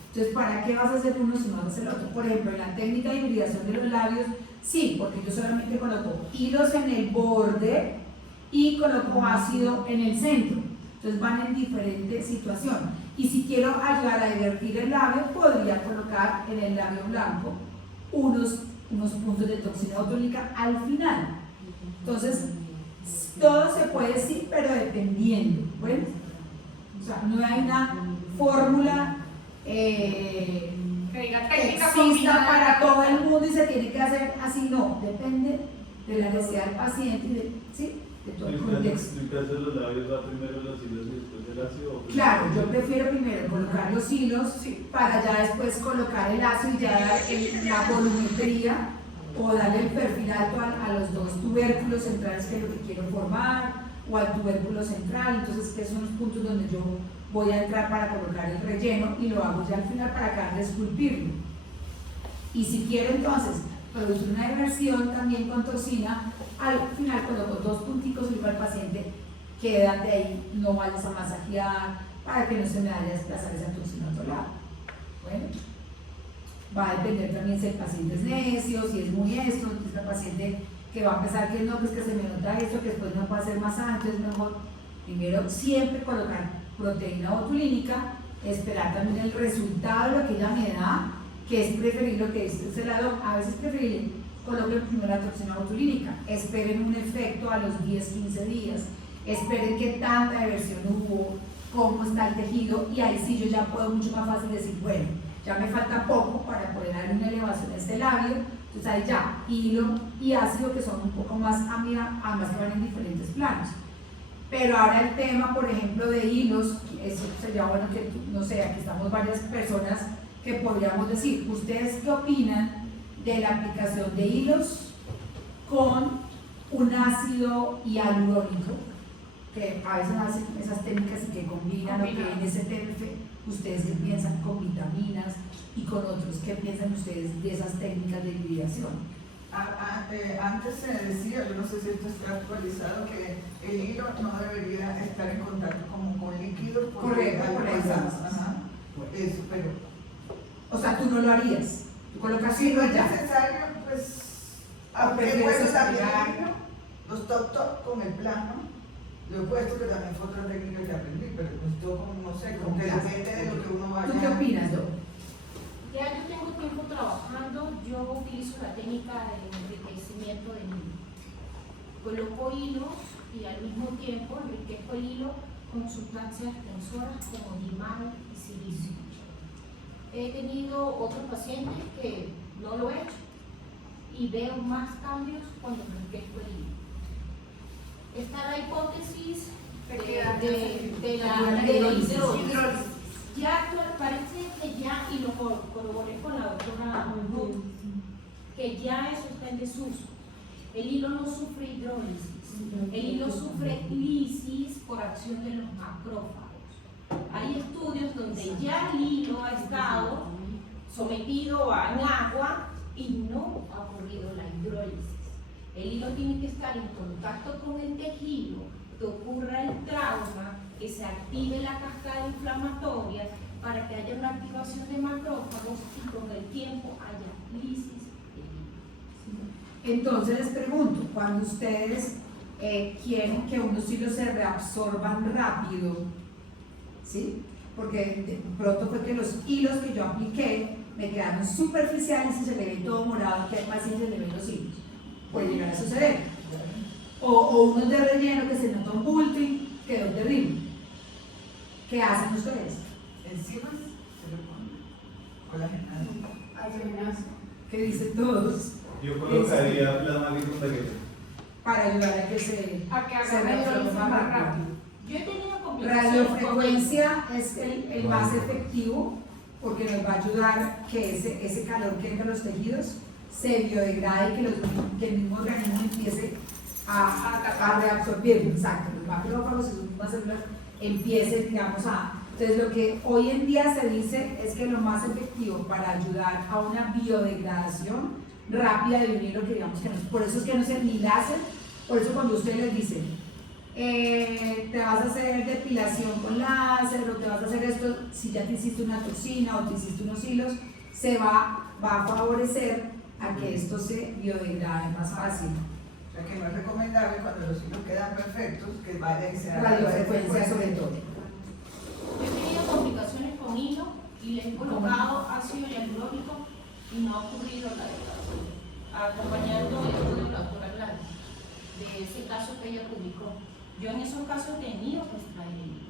Entonces, ¿para qué vas a hacer uno si no vas a hacer el otro? Por ejemplo, en la técnica de hibridación de los labios, sí, porque yo solamente coloco hilos en el borde y coloco ácido en el centro. Entonces van en diferente situación. Y si quiero ayudar a divertir el labio, podría colocar en el labio blanco unos puntos de toxina botulínica al final. Entonces, todo se puede sí, pero dependiendo. Bueno, o sea, no hay una fórmula que exista para todo el mundo y se tiene que hacer así, no, depende de la necesidad del paciente y de todo el contexto. ¿En caso de los labios va primero los hilos y después el ácido? Claro, yo prefiero primero colocar los hilos para ya después colocar el ácido y ya dar la volumetría o darle el perfil alto a los dos tubérculos centrales que es lo que quiero formar, o al tubérculo central. Entonces, que son los puntos donde yo voy a entrar para colocar el relleno y lo hago ya al final para acabar de esculpirlo. Y si quiero entonces producir una inversión también con toxina, al final coloco dos punticos y digo al paciente, quédate ahí, no vayas a masajear, para que no se me vaya a desplazar esa toxina a otro lado. Bueno, va a depender también si el paciente es necio, si es muy esto, si es la paciente que va a pensar que no, pues que se me nota esto, que después no puede hacer masaje, entonces mejor primero siempre colocar proteína botulínica, esperar también el resultado de lo que ella me da, que es preferible lo que dice el lado, a veces preferible coloquen primero la toxina botulínica, esperen un efecto a los 10-15 días, esperen qué tanta diversión hubo, cómo está el tejido, y ahí sí yo ya puedo mucho más fácil decir, bueno, ya me falta poco para poder dar una elevación a este labio, entonces ahí ya, hilo y ácido que son un poco más ambas que van en diferentes planos. Pero ahora el tema, por ejemplo, de hilos, eso sería bueno que, no sé, aquí estamos varias personas que podríamos decir, ¿ustedes qué opinan de la aplicación de hilos con un ácido hialurónico? Que a veces hacen esas técnicas y que combinan lo que en ese TNF, ustedes qué piensan con vitaminas y con otros, ¿qué piensan ustedes de esas técnicas de hibridación? Antes se decía, yo no sé si esto está actualizado, que el hilo no debería estar en contacto con líquidos. Correcto, por eso. Eso, pero... O sea, tú no lo harías, tú colocas si no es ya. necesario, pues... Aunque puedes también los top con el plano. Lo he puesto, que también fue otra técnica que aprendí, pero pues yo no sé, como que depende de lo que uno vaya. ¿Tú qué opinas, Dor? Ya yo tengo tiempo trabajando, yo utilizo la técnica de enriquecimiento de hilo. Coloco hilos y al mismo tiempo enriquezco el hilo con sustancias tensoras como dimán y silicio. He tenido otros pacientes que no lo he hecho y veo más cambios cuando enriquezco el hilo. Está la hipótesis de la hidrólisis. Ya parece que ya, y lo corroboré con la doctora Ruth, que ya eso está en desuso. El hilo no sufre hidrólisis, el hilo sufre lisis por acción de los macrófagos. Hay estudios donde ya el hilo ha estado sometido a agua y no ha ocurrido la hidrólisis. El hilo tiene que estar en contacto con el tejido, que ocurra el trauma, que se active la cascada inflamatoria para que haya una activación de macrófagos y con el tiempo haya lisis. Entonces les pregunto, cuando ustedes quieren que unos hilos se reabsorban rápido, ¿sí? Porque de pronto fue que los hilos que yo apliqué me quedaron superficiales y se le ve todo morado, que hay pacientes le ven los hilos. Puede llegar a suceder. O unos de relleno que se nota un bulto y quedó terrible. ¿Qué hacen ustedes? Encima se le pone colágeno. ¿Qué dicen todos? Yo colocaría plasma glutamate Para ayudar a que se reabsorba más rápido. Yo he tenido complicaciones. Radiofrecuencia es el más efectivo porque nos va a ayudar que ese calor que entra en los tejidos se biodegrade y que el mismo organismo empiece a reabsorbir. Exacto, los macrófagos y sus mismas células empiecen, digamos, Entonces, lo que hoy en día se dice es que lo más efectivo para ayudar a una biodegradación rápida de un hilo, que digamos que no, por eso es que no se ni láser, por eso cuando ustedes les dicen te vas a hacer depilación con láser o te vas a hacer esto, si ya te hiciste una toxina o te hiciste unos hilos, se va a favorecer a que esto se biodegrade más fácil. O sea que no es recomendable cuando los hilos quedan perfectos que vaya y se haga radiofrecuencia sobre todo. Yo he tenido complicaciones con hilo y le he colocado ácido hialurónico y no ha ocurrido la degradación. Acompañando el estudio de la doctora Gladys, de ese caso que ella publicó. Yo en esos casos he tenido que extraer el hilo.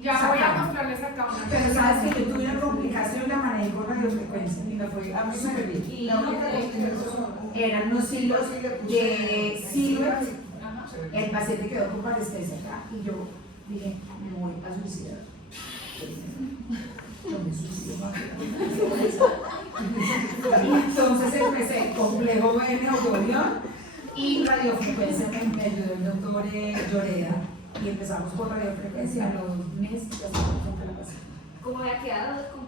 Ya voy a mostrarles acá una. Pero sabes que yo tuve una complicación, la manejé con radiofrecuencia y me fue A mí súper bien. Y la lo única que que Eran unos hilos de silver. Ajá. El paciente quedó con parestesia acá y yo dije, me voy a suicidar. Yo me suicido más. Entonces empecé complejo BN Autobión y radiofrecuencia me ayudó el doctor Lloreda y empezamos con radiofrecuencia a los meses ya estábamos frente a la paciente. ¿Cómo había quedado con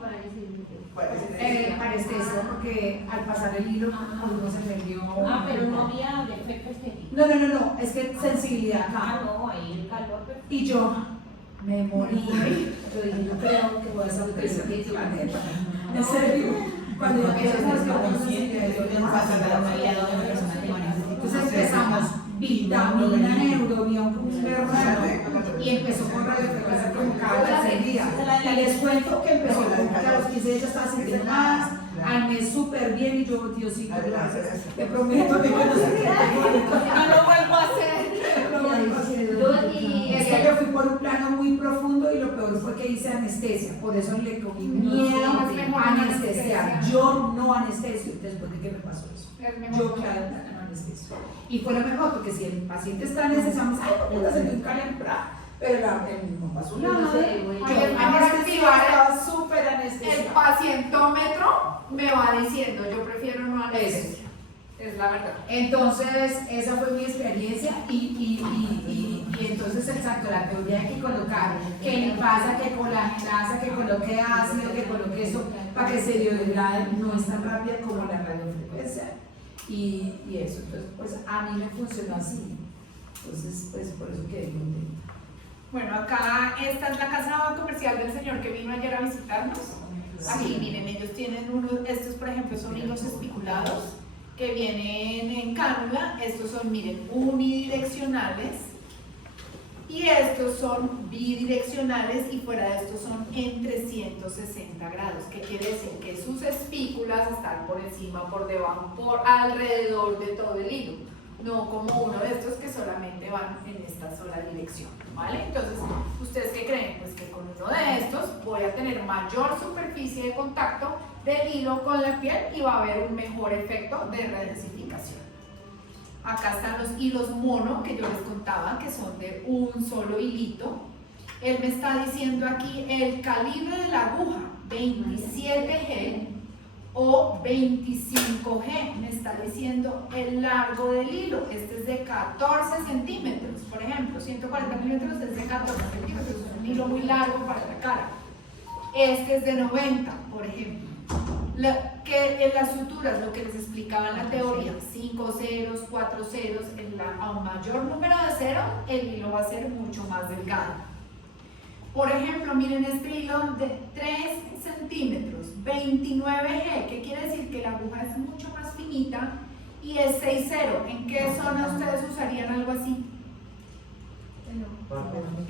Parestesia porque al pasar el hilo uno se perdió. Pero no había defecto estético. No, es que sensibilidad acá. no, ahí el calor. Y yo me morí. Yo dije, yo creo que voy a salir de este planeta. En serio. Cuando yo empecé a entonces empezamos vitamina, neurobión, y empezó con radiofrecuencia como cada 3 días. Y les cuento que empezó que a los 15 días ya estaba sintiendo más, al mes súper bien, y yo, Diosito, gracias. Te prometo que cuando se quede No lo vuelvo a hacer. Es que yo fui por un plano muy profundo y lo peor fue que hice anestesia, por eso le cogí miedo a anestesiar. Yo no anestesio después de que me pasó eso. Yo, claro, no anestesio. Y fue lo mejor, porque si el paciente está anestesiado, ay, no puedo hacer un calembra, pero no pasó nada. Estaba súper anestesiado. El pacientómetro me va diciendo, yo prefiero no anestesia. Es la verdad. Entonces, esa fue mi experiencia y entonces, exacto, la teoría hay que colocar que pasa, que colagenasa, que coloque ácido, que coloque eso para que se biodegrade, no es tan rápida como la radiofrecuencia y eso. Entonces, pues a mí me funcionó así. Entonces, pues por eso quedé contenta. Bueno, acá esta es la casa comercial del señor que vino ayer a visitarnos. Aquí, miren, ellos tienen estos por ejemplo son hilos espiculados que vienen en cánula, estos son, miren, unidireccionales y estos son bidireccionales y fuera de estos son en 360 grados, que quiere decir que sus espículas están por encima, por debajo, por alrededor de todo el hilo, no como uno de estos que solamente van en esta sola dirección, ¿vale? Entonces, ¿ustedes qué creen? Pues que con uno de estos voy a tener mayor superficie de contacto del hilo con la piel y va a haber un mejor efecto de redensificación. Acá están los hilos mono que yo les contaba, que son de un solo hilito. Él me está diciendo aquí el calibre de la aguja, 27G o 25G. Me está diciendo el largo del hilo. Este es de 14 centímetros, por ejemplo. 140 milímetros es de 14 centímetros. Es un hilo muy largo para la cara. Este es de 90, por ejemplo. Que en las suturas, lo que les explicaba en la teoría, 5 ceros, 4 ceros, a un mayor número de ceros, el hilo va a ser mucho más delgado. Por ejemplo, miren este hilo de 3 centímetros, 29G, que quiere decir que la aguja es mucho más finita y es 6,0. ¿En qué zona ustedes usarían algo así?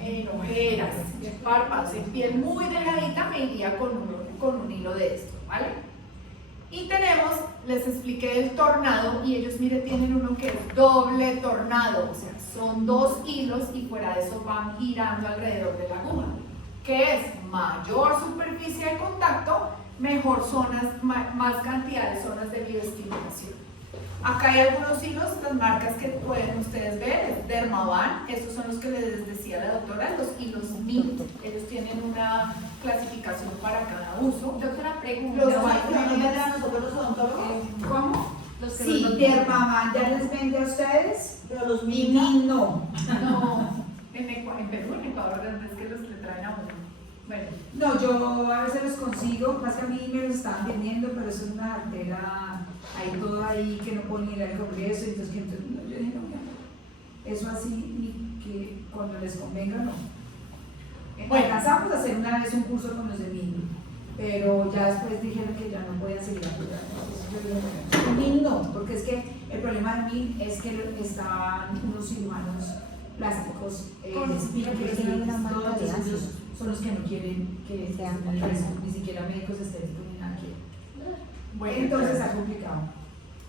En ojeras, en párpados, en piel muy delgadita me iría con un hilo de esto, ¿vale? Y tenemos, les expliqué el tornado y ellos, mire, tienen uno que es doble tornado, o sea, son 2 hilos y fuera de eso van girando alrededor de la aguja, que es mayor superficie de contacto, mejor zonas, más cantidad de zonas de bioestimulación. Acá hay algunos hilos, las marcas que pueden ustedes ver, es Dermavan, estos son los que les decía la doctora, los hilos Mint, ellos tienen una clasificación para cada uso. Doctora, pregunta. Los nosotros los odontólogos. ¿Cómo? Los que Sí, los Dermavan ya les vende a ustedes, Pero los y mini Mint no. No, en Perú, en Ecuador, es que los le traen a uno. Bueno. No, yo a veces los consigo, más que a mí me los estaban vendiendo, pero eso es una artera ahí toda ahí que no puedo ni ir al congreso, entonces que no, yo dije no, eso así ni que cuando les convenga no. Bueno, Alcanzamos a hacer una vez un curso con los de Mini, pero ya después dijeron que ya no podían seguir apoyando. Entonces yo dije, bueno, Mini no, porque es que el problema de Mini es que estaban unos cirujanos plásticos, todos ellos son los que no quieren que sean ni siquiera médicos estéticos ni nada quieren. Bueno, entonces está complicado.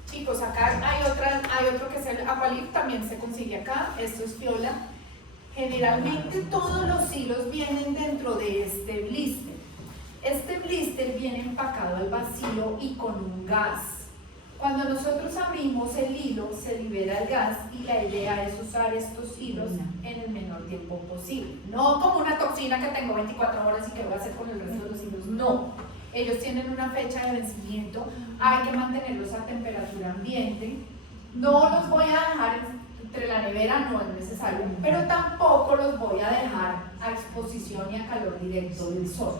Chicos, acá hay otro que es el Aqualip, también se consigue acá, esto es Fiola. Generalmente todos los hilos vienen dentro de este blister. Este blister viene empacado al vacío y con un gas. Cuando nosotros abrimos el hilo, se libera el gas y la idea es usar estos hilos en el menor tiempo posible. No como una toxina que tengo 24 horas y que voy a hacer con el resto de los hilos, no. Ellos tienen una fecha de vencimiento, hay que mantenerlos a temperatura ambiente. No los voy a dejar entre la nevera, no es necesario, pero tampoco los voy a dejar a exposición y a calor directo del sol.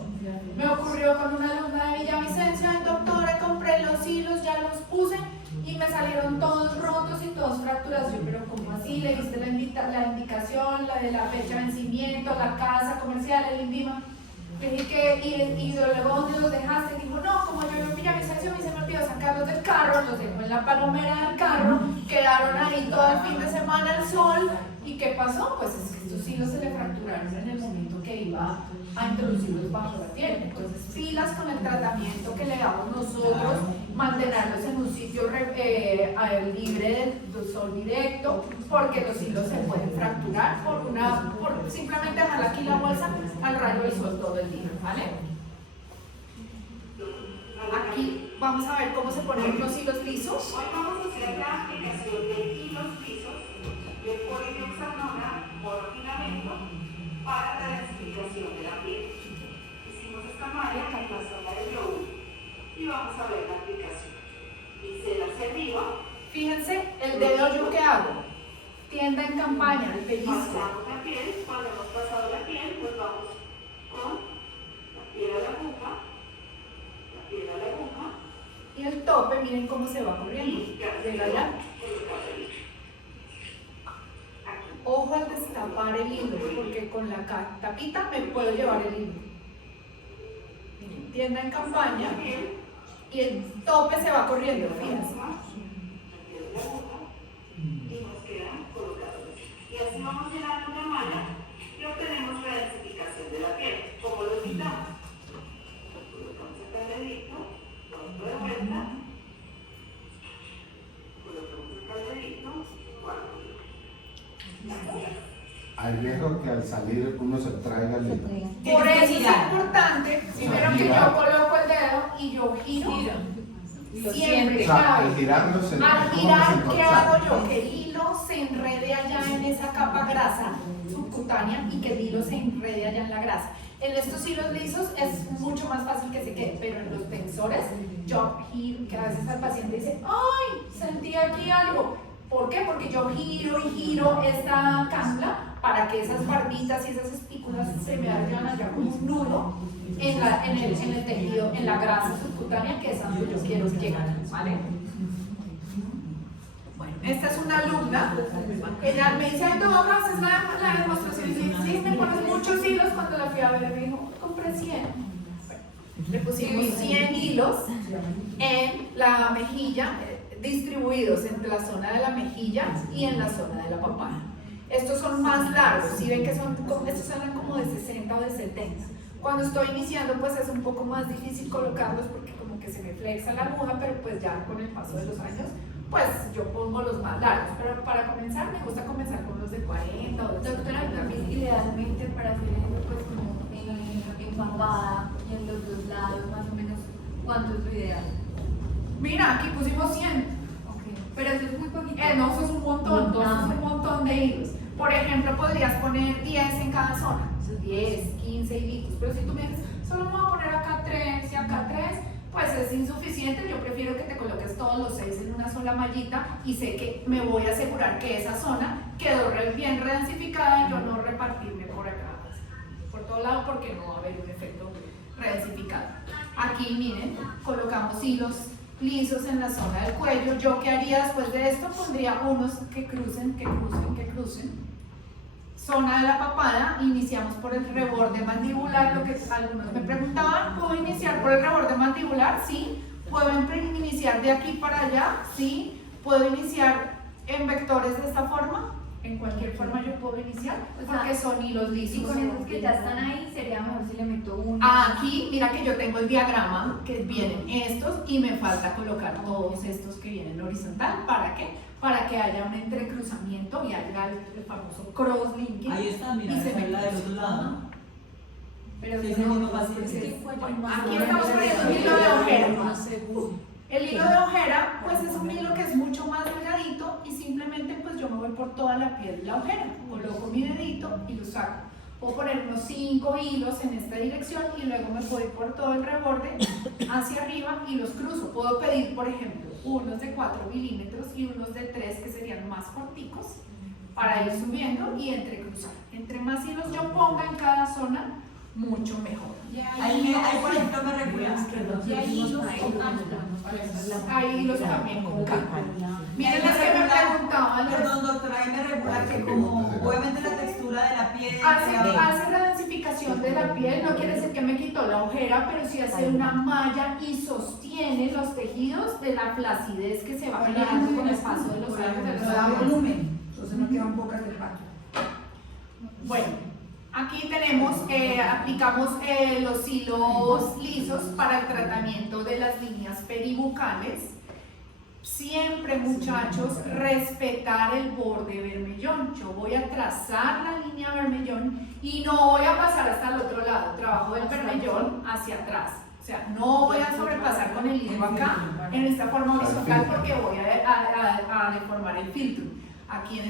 Me ocurrió con una alumna de Villavicencio, doctora, compré los hilos, ya los puse y me salieron todos rotos y todos fracturados. fracturación, pero ¿cómo así? ¿Le diste la indicación, la de la fecha de vencimiento, la casa comercial, el INVIMA? Le dije que, y luego ¿dónde los dejaste? Dijo, no, como yo no pillé mi sección y se me olvidó sacarlos del carro, los dejó en la palomera del carro, quedaron ahí todo el fin de semana al sol. ¿Y qué pasó? Pues es que estos hilos se le fracturaron en el momento que iba a introducirlos bajo la piel. Entonces, pilas con el tratamiento que le damos nosotros, mantenerlos en un sitio libre del sol directo, porque los hilos se pueden fracturar por simplemente dejar aquí la bolsa al rayo del sol todo el día, ¿vale? Aquí vamos a ver cómo se ponen los hilos lisos. Hoy vamos a hacer la aplicación de hilos lisos de polidioxanona monofilamento para la deshidratación de la piel. Hicimos esta malla en la zona del lóbulo y vamos a ver la aplicación. Pincel hacia arriba. Fíjense el dedo yo que hago. Tienda en campaña, el pellizco. Pasamos la piel, cuando hemos pasado la piel, pues vamos con la piel a la aguja, la piel a la aguja. Y el tope, miren cómo se va corriendo. De allá. Ojo al destapar el hilo, porque con la tapita me puedo llevar el hilo. Miren, tienda en campaña y el tope se va corriendo, fíjense. Y nos quedan colocados. Y así vamos llenando una malla y obtenemos la densificación de la piel. ¿Cómo lo quitamos? Colocamos el calderito, otro de vuelta, colocamos el calderito, Hay riesgo que al salir uno se traiga el hilo. Por eso es importante, primero que yo coloco el dedo y yo giro. Siempre, o sea, al girarlo se al girar, ¿qué hago yo? Que el hilo se enrede allá en esa capa grasa subcutánea y que el hilo se enrede allá en la grasa. En estos hilos lisos es mucho más fácil que se quede, pero en los tensores yo giro, que a veces al paciente dice, ¡ay! Sentí aquí algo. ¿Por qué? Porque yo giro y giro esta cápsula para que esas barbitas y esas espículas se me hagan allá como un nudo en el tejido, en la grasa subcutánea, que es a donde yo quiero llegar, ¿vale? Bueno, esta es una alumna. Ella me dice, ay, no, gracias, la demostración. Sí, me pones muchos hilos. Cuando la fui a ver, me dijo, compré 100. Bueno, le pusimos 100 hilos en la mejilla, distribuidos entre la zona de la mejilla y en la zona de la papada. Estos son más largos, si ven que estos son como de 60 o de 70. Cuando estoy iniciando, pues es un poco más difícil colocarlos porque como que se me flexa la aguja, pero pues ya con el paso de los años, pues yo pongo los más largos. Pero para comenzar, me gusta comenzar con los de 40 o de 70. Doctora, idealmente para hacer eso, pues como en papada y en los dos lados, más o menos, ¿cuánto es lo ideal? Mira, aquí pusimos 100. Okay. Pero eso es muy poquito. No, eso es un montón, eso es un montón de hilos. Por ejemplo, podrías poner 10 en cada zona, 10, 15 hilitos, pero si tú me dices, solo me voy a poner acá 3 y acá 3, pues es insuficiente. Yo prefiero que te coloques todos los 6 en una sola mallita y sé que me voy a asegurar que esa zona quedó bien redensificada y yo no repartirme por acá, por todo lado, porque no va a haber un efecto redensificado. Aquí, miren, colocamos hilos lisos en la zona del cuello. ¿Yo qué haría después de esto? Pondría unos que crucen. Zona de la papada, iniciamos por el reborde mandibular, lo que algunos me preguntaban, ¿puedo iniciar por el reborde mandibular? Sí. ¿Puedo iniciar de aquí para allá? Sí. ¿Puedo iniciar en vectores de esta forma? En cualquier forma yo puedo iniciar, porque son hilos lisos. Y con esos que ya están ahí, sería mejor si le meto uno. Aquí, mira que yo tengo el diagrama, que vienen estos, y me falta colocar todos estos que vienen horizontal. ¿Para qué? Para que haya un entrecruzamiento y haya el famoso cross-linking. Ahí está, mira, y se esa es me la del otro lado. Pero Sí, si no, no, fácil. aquí estamos poniendo un hilo de ojera. El hilo de ojera, pues es un hilo que es mucho más delgadito y simplemente pues yo me voy por toda la piel de la ojera. Coloco mi dedito y lo saco. Puedo poner unos 5 hilos en esta dirección y luego me voy por todo el reborde hacia arriba y los cruzo. Puedo pedir, por ejemplo, unos de 4 milímetros y unos de 3 que serían más corticos para ir subiendo y entrecruzar. Entre más hilos yo ponga en cada zona, mucho mejor. Ahí, por ejemplo, me recuerdas que Hay hilos también con cálculo. Miren las que me preguntaban Perdón, doctora, ahí me regula que como obviamente la textura de la piel... Hace la densificación de la piel, no quiere decir que me quitó la ojera, pero sí hace una malla y sostiene los tejidos de la flacidez que se va generando con el paso de los años. Pero da volumen, entonces no quedan pocas de pato. Bueno, aquí tenemos, aplicamos los hilos lisos para el tratamiento de las líneas peribucales. Siempre, muchachos, respetar el borde bermellón. Yo voy a trazar la línea bermellón y no voy a pasar hasta el otro lado. Trabajo del bermellón hacia atrás. O sea, no voy a sobrepasar con el hilo acá en esta forma horizontal porque voy a deformar el filtro. Aquí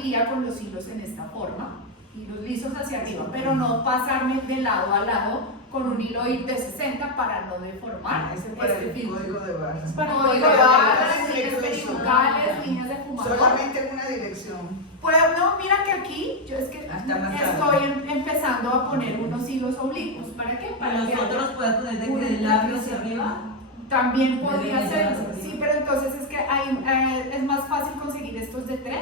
iría con los hilos en esta forma, hilos lisos hacia arriba, pero no pasarme de lado a lado con un hilo de 60 para no deformar el filtro. código de barras. Para código de barras, líneas peribucales, líneas de fumador. Solamente en una dirección. Pues no, mira que aquí yo es que estoy empezando a poner unos hilos oblicuos. ¿Para qué? Para los otros puedes poner del labio hacia arriba. También podría ser, sí, pero entonces es que es más fácil conseguir estos de 3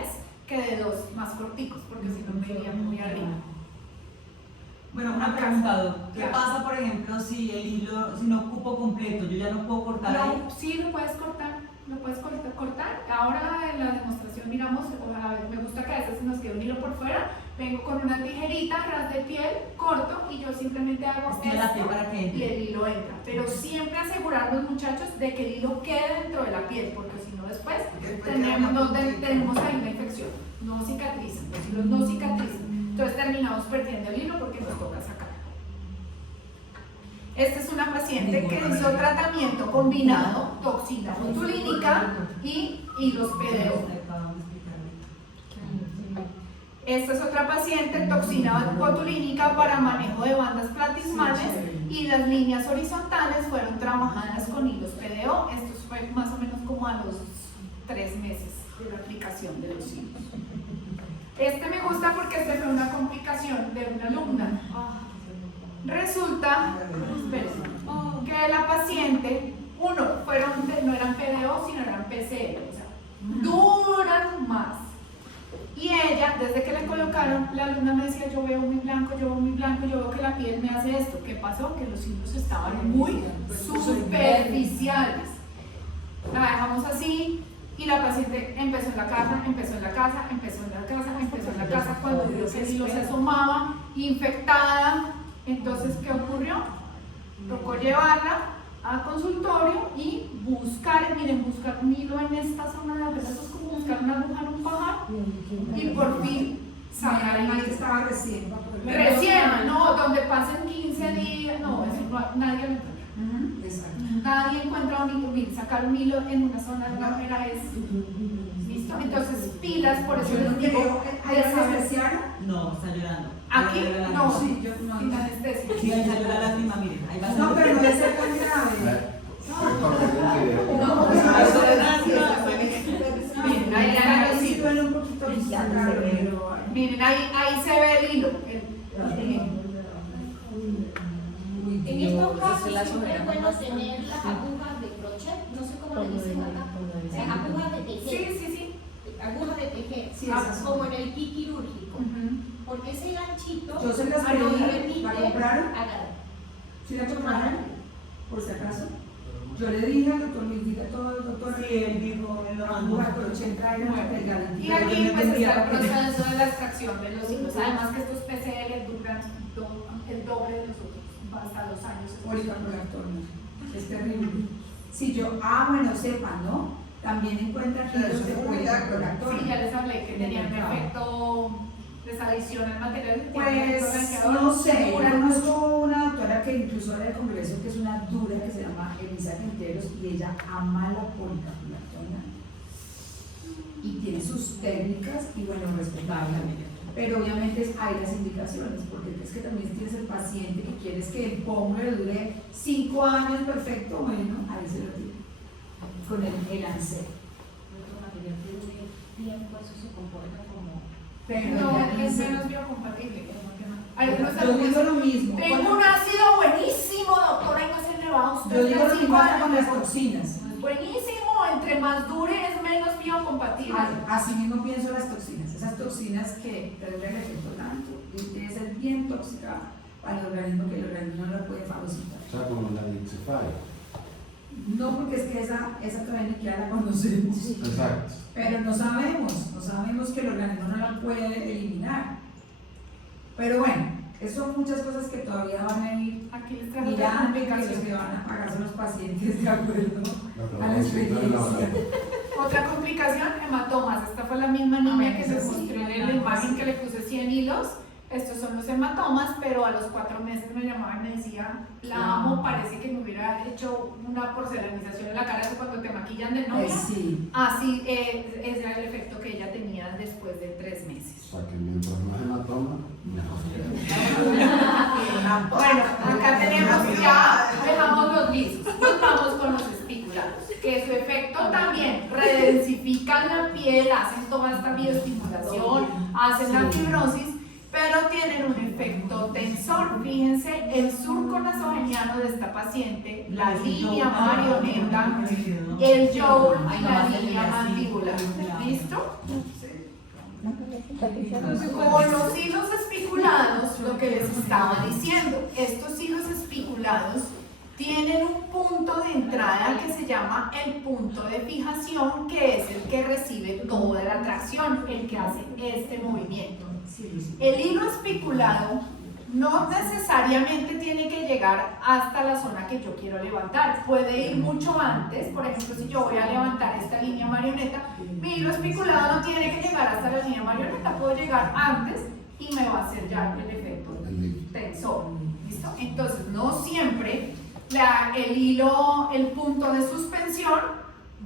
que de 2 más corticos, porque si no me iría muy arriba. Bueno, una pregunta, ¿qué pasa, por ejemplo, si el hilo, si no ocupo completo, yo ya no puedo cortar ahí? Sí, lo puedes cortar. Ahora en la demostración miramos, me gusta que a veces nos quede un hilo por fuera, vengo con una tijerita, ras de piel, corto y yo simplemente hago esto la piel para que entre. Y el hilo entra. Pero siempre asegurarnos, muchachos, de que el hilo quede dentro de la piel, porque si no después tenemos ahí una infección, no cicatrizan, los hilos no cicatrizan. Entonces terminamos perdiendo el hilo porque nos toca sacar. Esta es una paciente que hizo tratamiento combinado, toxina botulínica y hilos PDO. Esta es otra paciente, toxina botulínica para manejo de bandas platismales y las líneas horizontales fueron trabajadas con hilos PDO. Esto fue más o menos como a los 3 meses de la aplicación de los hilos. Este me gusta porque este fue una complicación de una alumna. Resulta que la paciente, no eran PDO, sino eran PCR, o sea, duran más. Y ella, desde que le colocaron, la alumna me decía, yo veo muy blanco, yo veo que la piel me hace esto. ¿Qué pasó? Que los hilos estaban muy superficiales. La dejamos así. Y la paciente empezó en la casa, cuando vio que el hilo se asomaba, infectada. Entonces, ¿qué ocurrió? Tocó llevarla al consultorio y buscar un hilo en esta zona de la piel, eso es como buscar una aguja en un pajar, y por fin sacar el hilo. Estaba recién, no, donde pasen 15 días, no, eso nadie lo encuentra. Nadie encuentra un hilo, sacar un hilo en una zona de la ojera es listo. Entonces, pilas, por eso les digo. ¿Hay anestesia? No, está llorando. Aquí no, sí, yo no. Sin anestesia. Sí, ahí salió la lágrima, miren. Ahí va a No, pero no debe ser tan grave. Miren, ahí se ve el hilo. En estos casos siempre es bueno tener las agujas de crochet, no sé cómo le dicen acá, agujas de tejer. Sí. Agujas de tejer, como en el kit quirúrgico. Porque ese ganchito yo se las pedí, ¿la compraron? Hágalo. ¿Sí la compraron? Por si acaso. Yo le dije al doctor Luis, dile a todo el doctor. Sí, él dijo, él lo mandó. Y aquí pues está el proceso de la extracción de los hilos. Además que estos PCL duran el doble de los otros, hasta 2 años. Es terrible. Si yo, bueno, sepan, ¿no? También encuentran hilos de policarbolactona. Sí, ya les hablé que tenían efecto, les adiciona el material. Pues no sé, yo conozco una doctora que incluso era del congreso, que es una dura, que se llama Elisa Quinteros, y ella ama la policarbolactona y tiene sus técnicas y bueno, respetable. Pero obviamente hay las indicaciones, porque es que también tienes el paciente que quieres que el pomo le dure 5 años perfecto, bueno, ahí se lo tiene con el ANSER. Eso se comporta como... Pero no, es menos biocompatible. Yo digo lo mismo. Tengo un ácido buenísimo, doctora, y no se le va a usted. Yo digo lo mismo con las toxinas. Buenísimo, entre entre más dure es menos biocompatible. Así mismo pienso las toxinas. Esas toxinas que reducen el efecto tanto, debe ser bien tóxica para el organismo, que el organismo no lo puede fagocitar. O sea, como la Dixify. No, porque es que esa todavía ni siquiera la conocemos. Exacto. Pero no sabemos que el organismo no la puede eliminar. Pero bueno, son muchas cosas que todavía van a ir Aquí les trajo mirando, otra que los que van a pagar son los pacientes de acuerdo a la experiencia. Otra complicación, hematomas. Esta fue la misma niña que se mostró en la imagen que le puse 100 hilos. Estos son los hematomas, pero a los 4 meses me llamaba y me decía, la amo, parece que me hubiera hecho una porcelanización en la cara, eso cuando te maquillan de novia. Sí. Así ese era el efecto que ella tenía después de 3 meses. O sea, que mientras más hematoma, mejor. Bueno, acá tenemos ya, dejamos los lisos, nos vamos con los espiculados, que su efecto también redensifican la piel, hacen toda esta bioestimulación, hacen la fibrosis, pero tienen un efecto tensor. Fíjense, el surco nasogeniano de esta paciente, la línea marioneta, el joule y la línea mandibular. ¿Listo? Con los hilos espiculados, lo que les estaba diciendo, estos hilos espiculados tienen un punto de entrada que se llama el punto de fijación, que es el que recibe toda la tracción, el que hace este movimiento. El hilo espiculado no necesariamente tiene que llegar hasta la zona que yo quiero levantar, puede ir mucho antes. Por ejemplo, si yo voy a levantar esta línea marioneta, mi hilo espiculado no tiene que llegar hasta la línea marioneta, puedo llegar antes y me va a hacer ya el efecto tensor. ¿Listo? Entonces, no siempre el punto de suspensión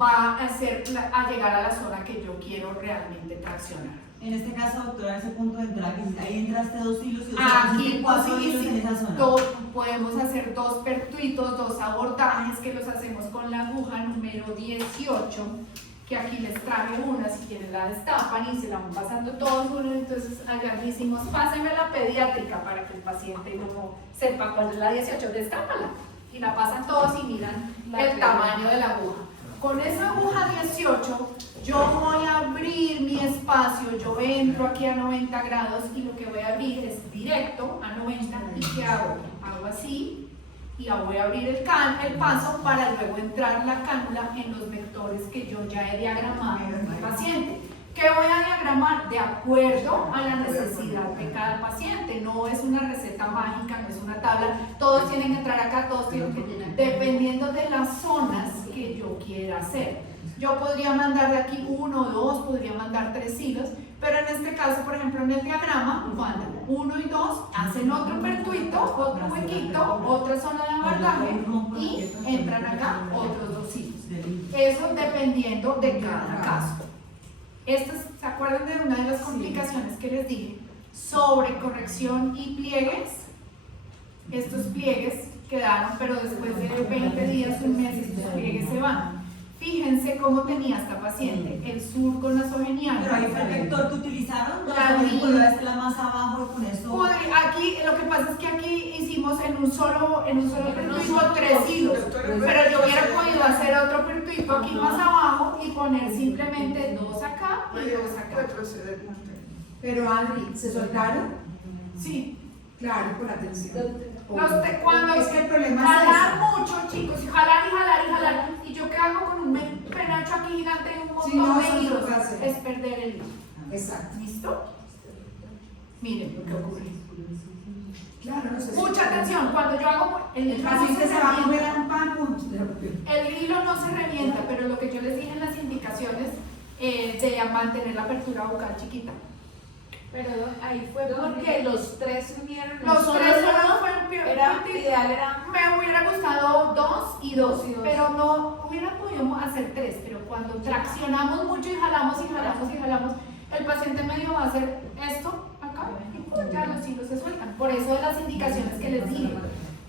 va a llegar a la zona que yo quiero realmente traccionar. En este caso, doctora, ese punto de entrada, ahí entraste 2 hilos y Aquí 4 hilos en esa zona. podemos hacer 2 pertuitos, 2 abordajes que los hacemos con la aguja número 18, que aquí les traje una, si quieren la destapan y se la van pasando todos uno. Entonces allá hicimos, pásenme la pediátrica para que el paciente no sepa cuál es la 18, destápala y la pasan todos y miran el tamaño de la aguja. Con esa aguja 18 yo voy a abrir mi espacio, yo entro aquí a 90 grados y lo que voy a abrir es directo a 90. ¿Y qué hago? Hago así y voy a abrir el paso para luego entrar la cánula en los vectores que yo ya he diagramado en mi paciente. ¿Qué voy a diagramar? De acuerdo a la necesidad de cada paciente. No es una receta mágica, no es una tabla. Todos tienen que entrar acá, todos tienen que... Dependiendo de las zonas que yo quiera hacer. Yo podría mandar de aquí 1 o 2, podría mandar 3 hilos, pero en este caso, por ejemplo, en el diagrama, mandan 1 y 2, hacen otro pertuito, otro huequito, otra zona de abordaje y entran acá otros 2 hilos. Eso dependiendo de cada caso. ¿Se acuerdan de una de las complicaciones que les dije? Sobrecorrección y pliegues. Estos pliegues quedaron, pero después de 20 días, un mes, estos pliegues se van. Fíjense cómo tenía esta paciente, el surco nasogeniano. Pero ahí fue el vector que utilizaron, la la más abajo con eso. Aquí, lo que pasa es que aquí hicimos en un solo pertuito 3 hilos, pero yo hubiera podido hacer otro pertuito aquí más abajo y poner simplemente 2 acá y 2 acá. Pero Adri, ¿se soltaron? Sí. Claro, por la tensión. Cuando es que el problema jalar es mucho, chicos, y jalar y jalar y jalar, y yo qué hago con un penacho aquí gigante y un montón de hilos, es perder el hilo. Exacto. ¿Listo? Miren lo que ocurre. Claro, no sé. Mucha atención, cuando yo hago el paciente se va a comer a un pan, el hilo no se revienta, pero lo que yo les dije en las indicaciones de mantener la apertura bucal chiquita. Pero ahí fue porque los 3 se unieron. Los 3 era ideal, me hubiera gustado 2 y 2, pero no hubiera podido hacer 3. Pero cuando traccionamos mucho y jalamos y jalamos y jalamos, el paciente medio va a hacer esto acá y ya los hilos se sueltan. Por eso de las indicaciones que les dije,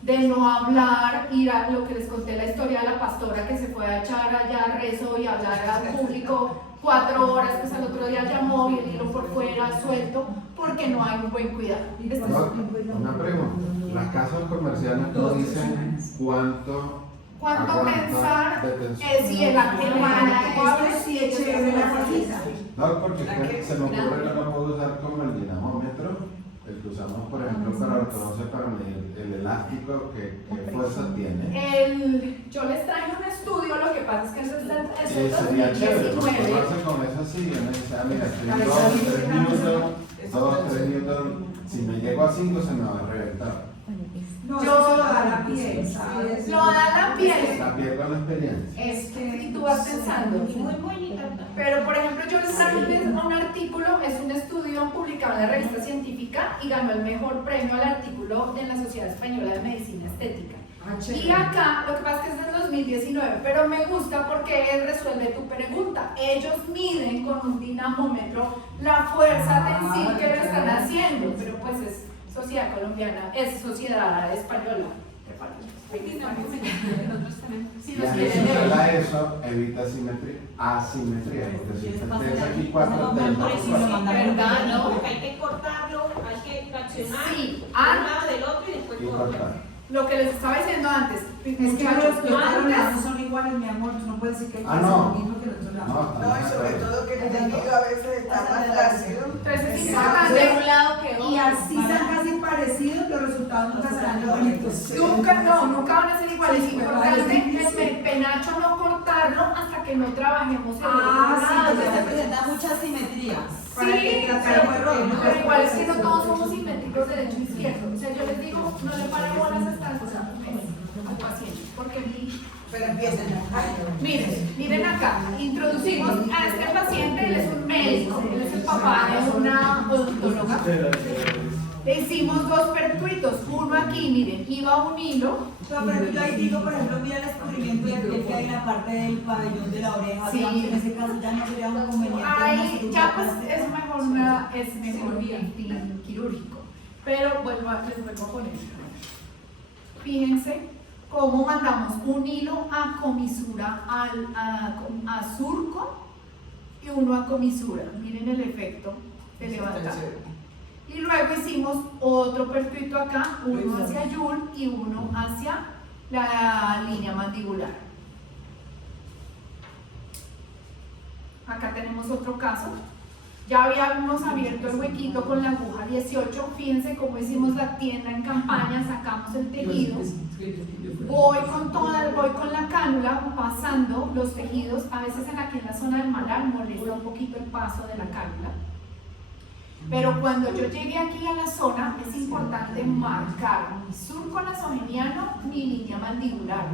de no hablar, ir a lo que les conté la historia de la pastora que se fue a echar allá rezo y hablar al público 4 horas, pues al otro día llamó y el hilo por fuera suelto porque no hay un buen cuidado. Una pregunta, las casas comerciales no dicen cuánto ¿Cuánto pensar de si el sí es chévere la cosita? No, porque se me ocurre que no puedo usar como el dinamómetro, el que usamos por ejemplo para ortodoncia para medir el elástico, ¿qué fuerza tiene? Yo les traje un estudio, lo que pasa es que eso es Sería chévere, porque 2019. uno hace con eso así, uno dice, mira, estoy 2, 3 Newton, si me llego a 5 se me va a reventar. No, eso lo da la piel, ¿sabes? Lo da la piel. La piel con la experiencia. Y tú vas pensando. Muy bonita. Pero, por ejemplo, yo les traje un artículo, es un estudio publicado en la revista científica y ganó el mejor premio al artículo en la Sociedad Española de Medicina Estética. Y acá, lo que pasa es que es del 2019, pero me gusta porque resuelve tu pregunta. Ellos miden con un dinamómetro la fuerza tensil que lo están haciendo, pero pues es sociedad colombiana, es sociedad española. Si Y nos quieren adicional ver. a eso, evita asimetría, porque si tienes aquí 4, ¿Verdad? No, porque hay que cortarlo, hay que fraccionar Sí, un lado del otro y después y cortar. cortar. Lo que les estaba diciendo antes, Es que muchachos, los lados antes, son iguales, mi amor, tú no puedes decir que Ah, no. es lo mismo que el otro lado. No, y sobre todo que el tejido a veces está más flácido. entonces es Exacto. importante. De un lado que otro. Y así sean casi parecidos, los resultados nunca serán igualitos. Nunca van a ser iguales. Es importante el penacho no cortarlo hasta que no trabajemos el otro Sí, lado. entonces se presenta mucha simetría. Sí, pero igual es que no todos somos simétricos derecho e izquierdo. O sea, yo les digo, no le paren bolas hasta al paciente, porque Pero empiezan. miren acá, introducimos a este paciente, él es un médico, él es el papá de una odontóloga. Le hicimos 2 percuitos, uno aquí, miren, iba un hilo. Pero por ejemplo, yo ahí digo, por ejemplo, mira el escurrimiento de piel que hay en la parte del pabellón de la oreja. Sí. Digamos, en ese caso ya no sería un conveniente. Ahí ya pues es mejor lifting quirúrgico. Pero les vuelvo a poner. Fíjense cómo mandamos un hilo a comisura, a surco y uno a comisura. Miren el efecto de levantar. Y luego hicimos otro percuito acá, uno hacia Yul y uno hacia la línea mandibular. Acá tenemos otro caso. Ya habíamos abierto el huequito con la aguja 18. Fíjense cómo hicimos la tienda en campaña, sacamos el tejido. Voy con la cánula pasando los tejidos. A veces aquí en la zona del malar molesta un poquito el paso de la cánula. Pero cuando yo llegue aquí a la zona, es importante marcar mi surco nasogeniano, mi línea mandibular.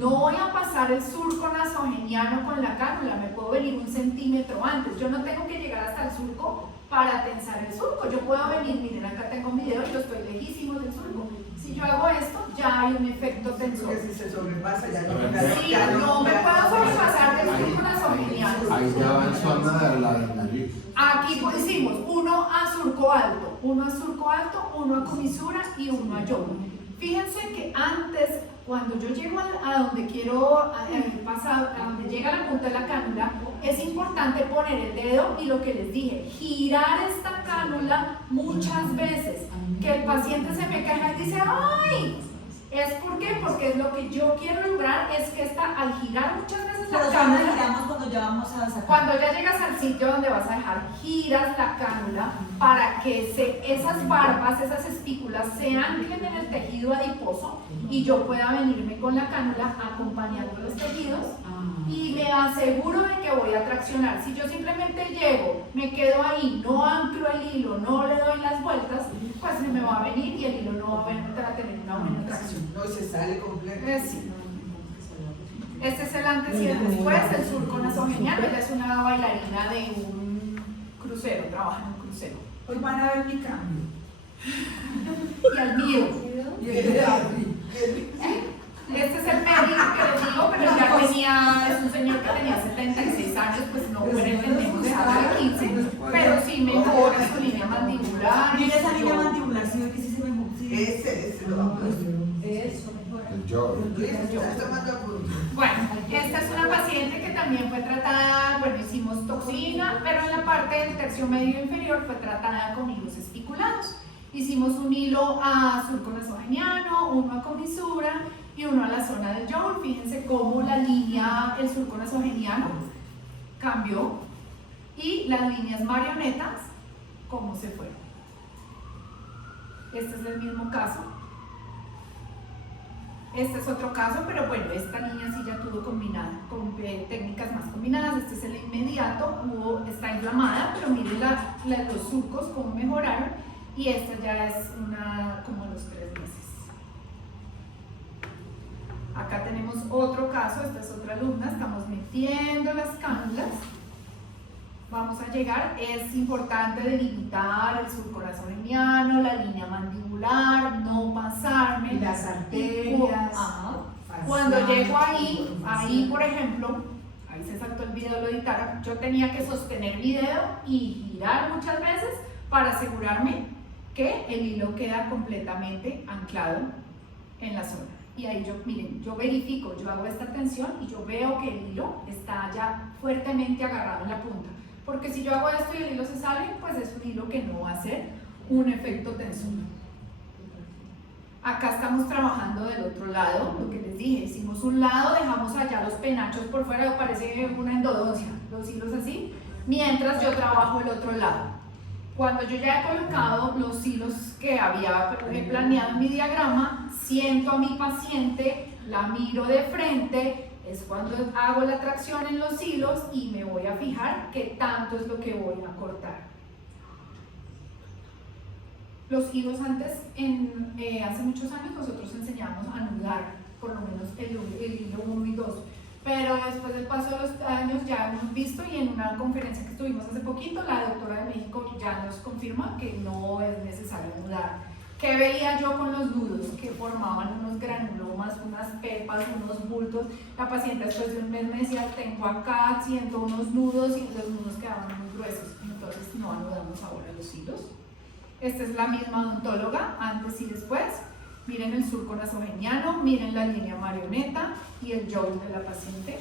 No voy a pasar el surco nasogeniano con la cánula, me puedo venir 1 centímetro antes. Yo no tengo que llegar hasta el surco para tensar el surco. Yo puedo venir, miren, acá tengo un video y yo estoy lejísimo del surco. Si yo hago esto, ya hay un efecto tensor. Porque si se sobrepasa ya no Sí, no me puedo sobrepasar del surco nasogeniano. Ahí ya va en zona de la nariz. Aquí hicimos uno a surco alto, uno a comisura y uno a yoga. Fíjense que antes, cuando yo llego a donde quiero pasar, a donde llega la punta de la cánula, es importante poner el dedo y lo que les dije, girar esta cánula muchas veces, que el paciente se me caja y dice, ¡ay! ¿Es por qué? Porque lo que yo quiero lograr es que al girar muchas veces la Pero cánula, cuando giramos cuando ya vamos a sacar. cuando ya llegas al sitio donde vas a dejar, giras la cánula para que esas barbas, esas espículas se anclen en el tejido adiposo y yo pueda venirme con la cánula acompañando los tejidos y me aseguro de que voy a traccionar. Si yo simplemente llego, me quedo ahí, no anclo el hilo, no le doy las vueltas, pues se me va a venir y el hilo no va a tener una buena tracción. No, se sale completo. Sí. Este es el antes y el después, el surco nasogeniano. Ella es una bailarina de un crucero, trabaja en un crucero. Hoy van a ver mi cambio. Y al mío. Este es el médico que les digo, pero ya es un señor que tenía 76 años, pues no pretendemos dejarlo de 15, pero sí mejora su línea mandibular. Mira esa línea mandibular, sí ve que sí se me gusta. Ese lo vamos a hacer. Eso. El yoga. Estás tomando apuntes. Bueno, esta es una paciente que también fue tratada, bueno, hicimos toxina, pero en la parte del tercio medio inferior fue tratada con hilos espiculados. Hicimos un hilo a surco nasogeniano, uno a comisura y uno a la zona del jowl. Fíjense cómo la línea, el surco nasogeniano cambió y las líneas marionetas cómo se fueron. Este es el mismo caso. Este es otro caso, pero bueno, esta línea sí ya tuvo combinada, con técnicas más combinadas. Este es el inmediato, está inflamada, pero miren los surcos cómo mejoraron, y esta ya es una como a los 3 meses. Acá tenemos otro caso, esta es otra alumna, estamos metiendo las cánulas. Vamos a llegar, es importante delimitar el surco nasogeniano, la línea mandibular, no pasarme. Y las arterias. Cuando llego ahí por ejemplo, ahí se saltó el video, lo editaron, yo tenía que sostener mi dedo y girar muchas veces para asegurarme que el hilo queda completamente anclado en la zona. Y ahí miren, yo verifico, yo hago esta tensión y yo veo que el hilo está ya fuertemente agarrado en la punta. Porque si yo hago esto y el hilo se sale, pues es un hilo que no va a hacer un efecto tensor. Acá estamos trabajando del otro lado, lo que les dije, hicimos un lado, dejamos allá los penachos por fuera, parece una endodoncia, los hilos así, mientras yo trabajo el otro lado. Cuando yo ya he colocado los hilos que había planeado en mi diagrama, siento a mi paciente, la miro de frente, es cuando hago la tracción en los hilos y me voy a fijar qué tanto es lo que voy a cortar. Los hilos antes, hace muchos años nosotros enseñábamos a anudar, por lo menos el hilo 1 y 2, pero después del paso de los años ya hemos visto, y en una conferencia que tuvimos hace poquito, la doctora de México ya nos confirma que no es necesario anudar. ¿Qué veía yo con los nudos? Que formaban unos granulomas, unas pepas, unos bultos. La paciente después de un mes me decía, tengo acá, siento unos nudos, y los nudos quedaban muy gruesos. Entonces no anudamos ahora los hilos. Esta es la misma odontóloga, antes y después. Miren el surco nasogeniano, miren la línea marioneta y el jowl de la paciente.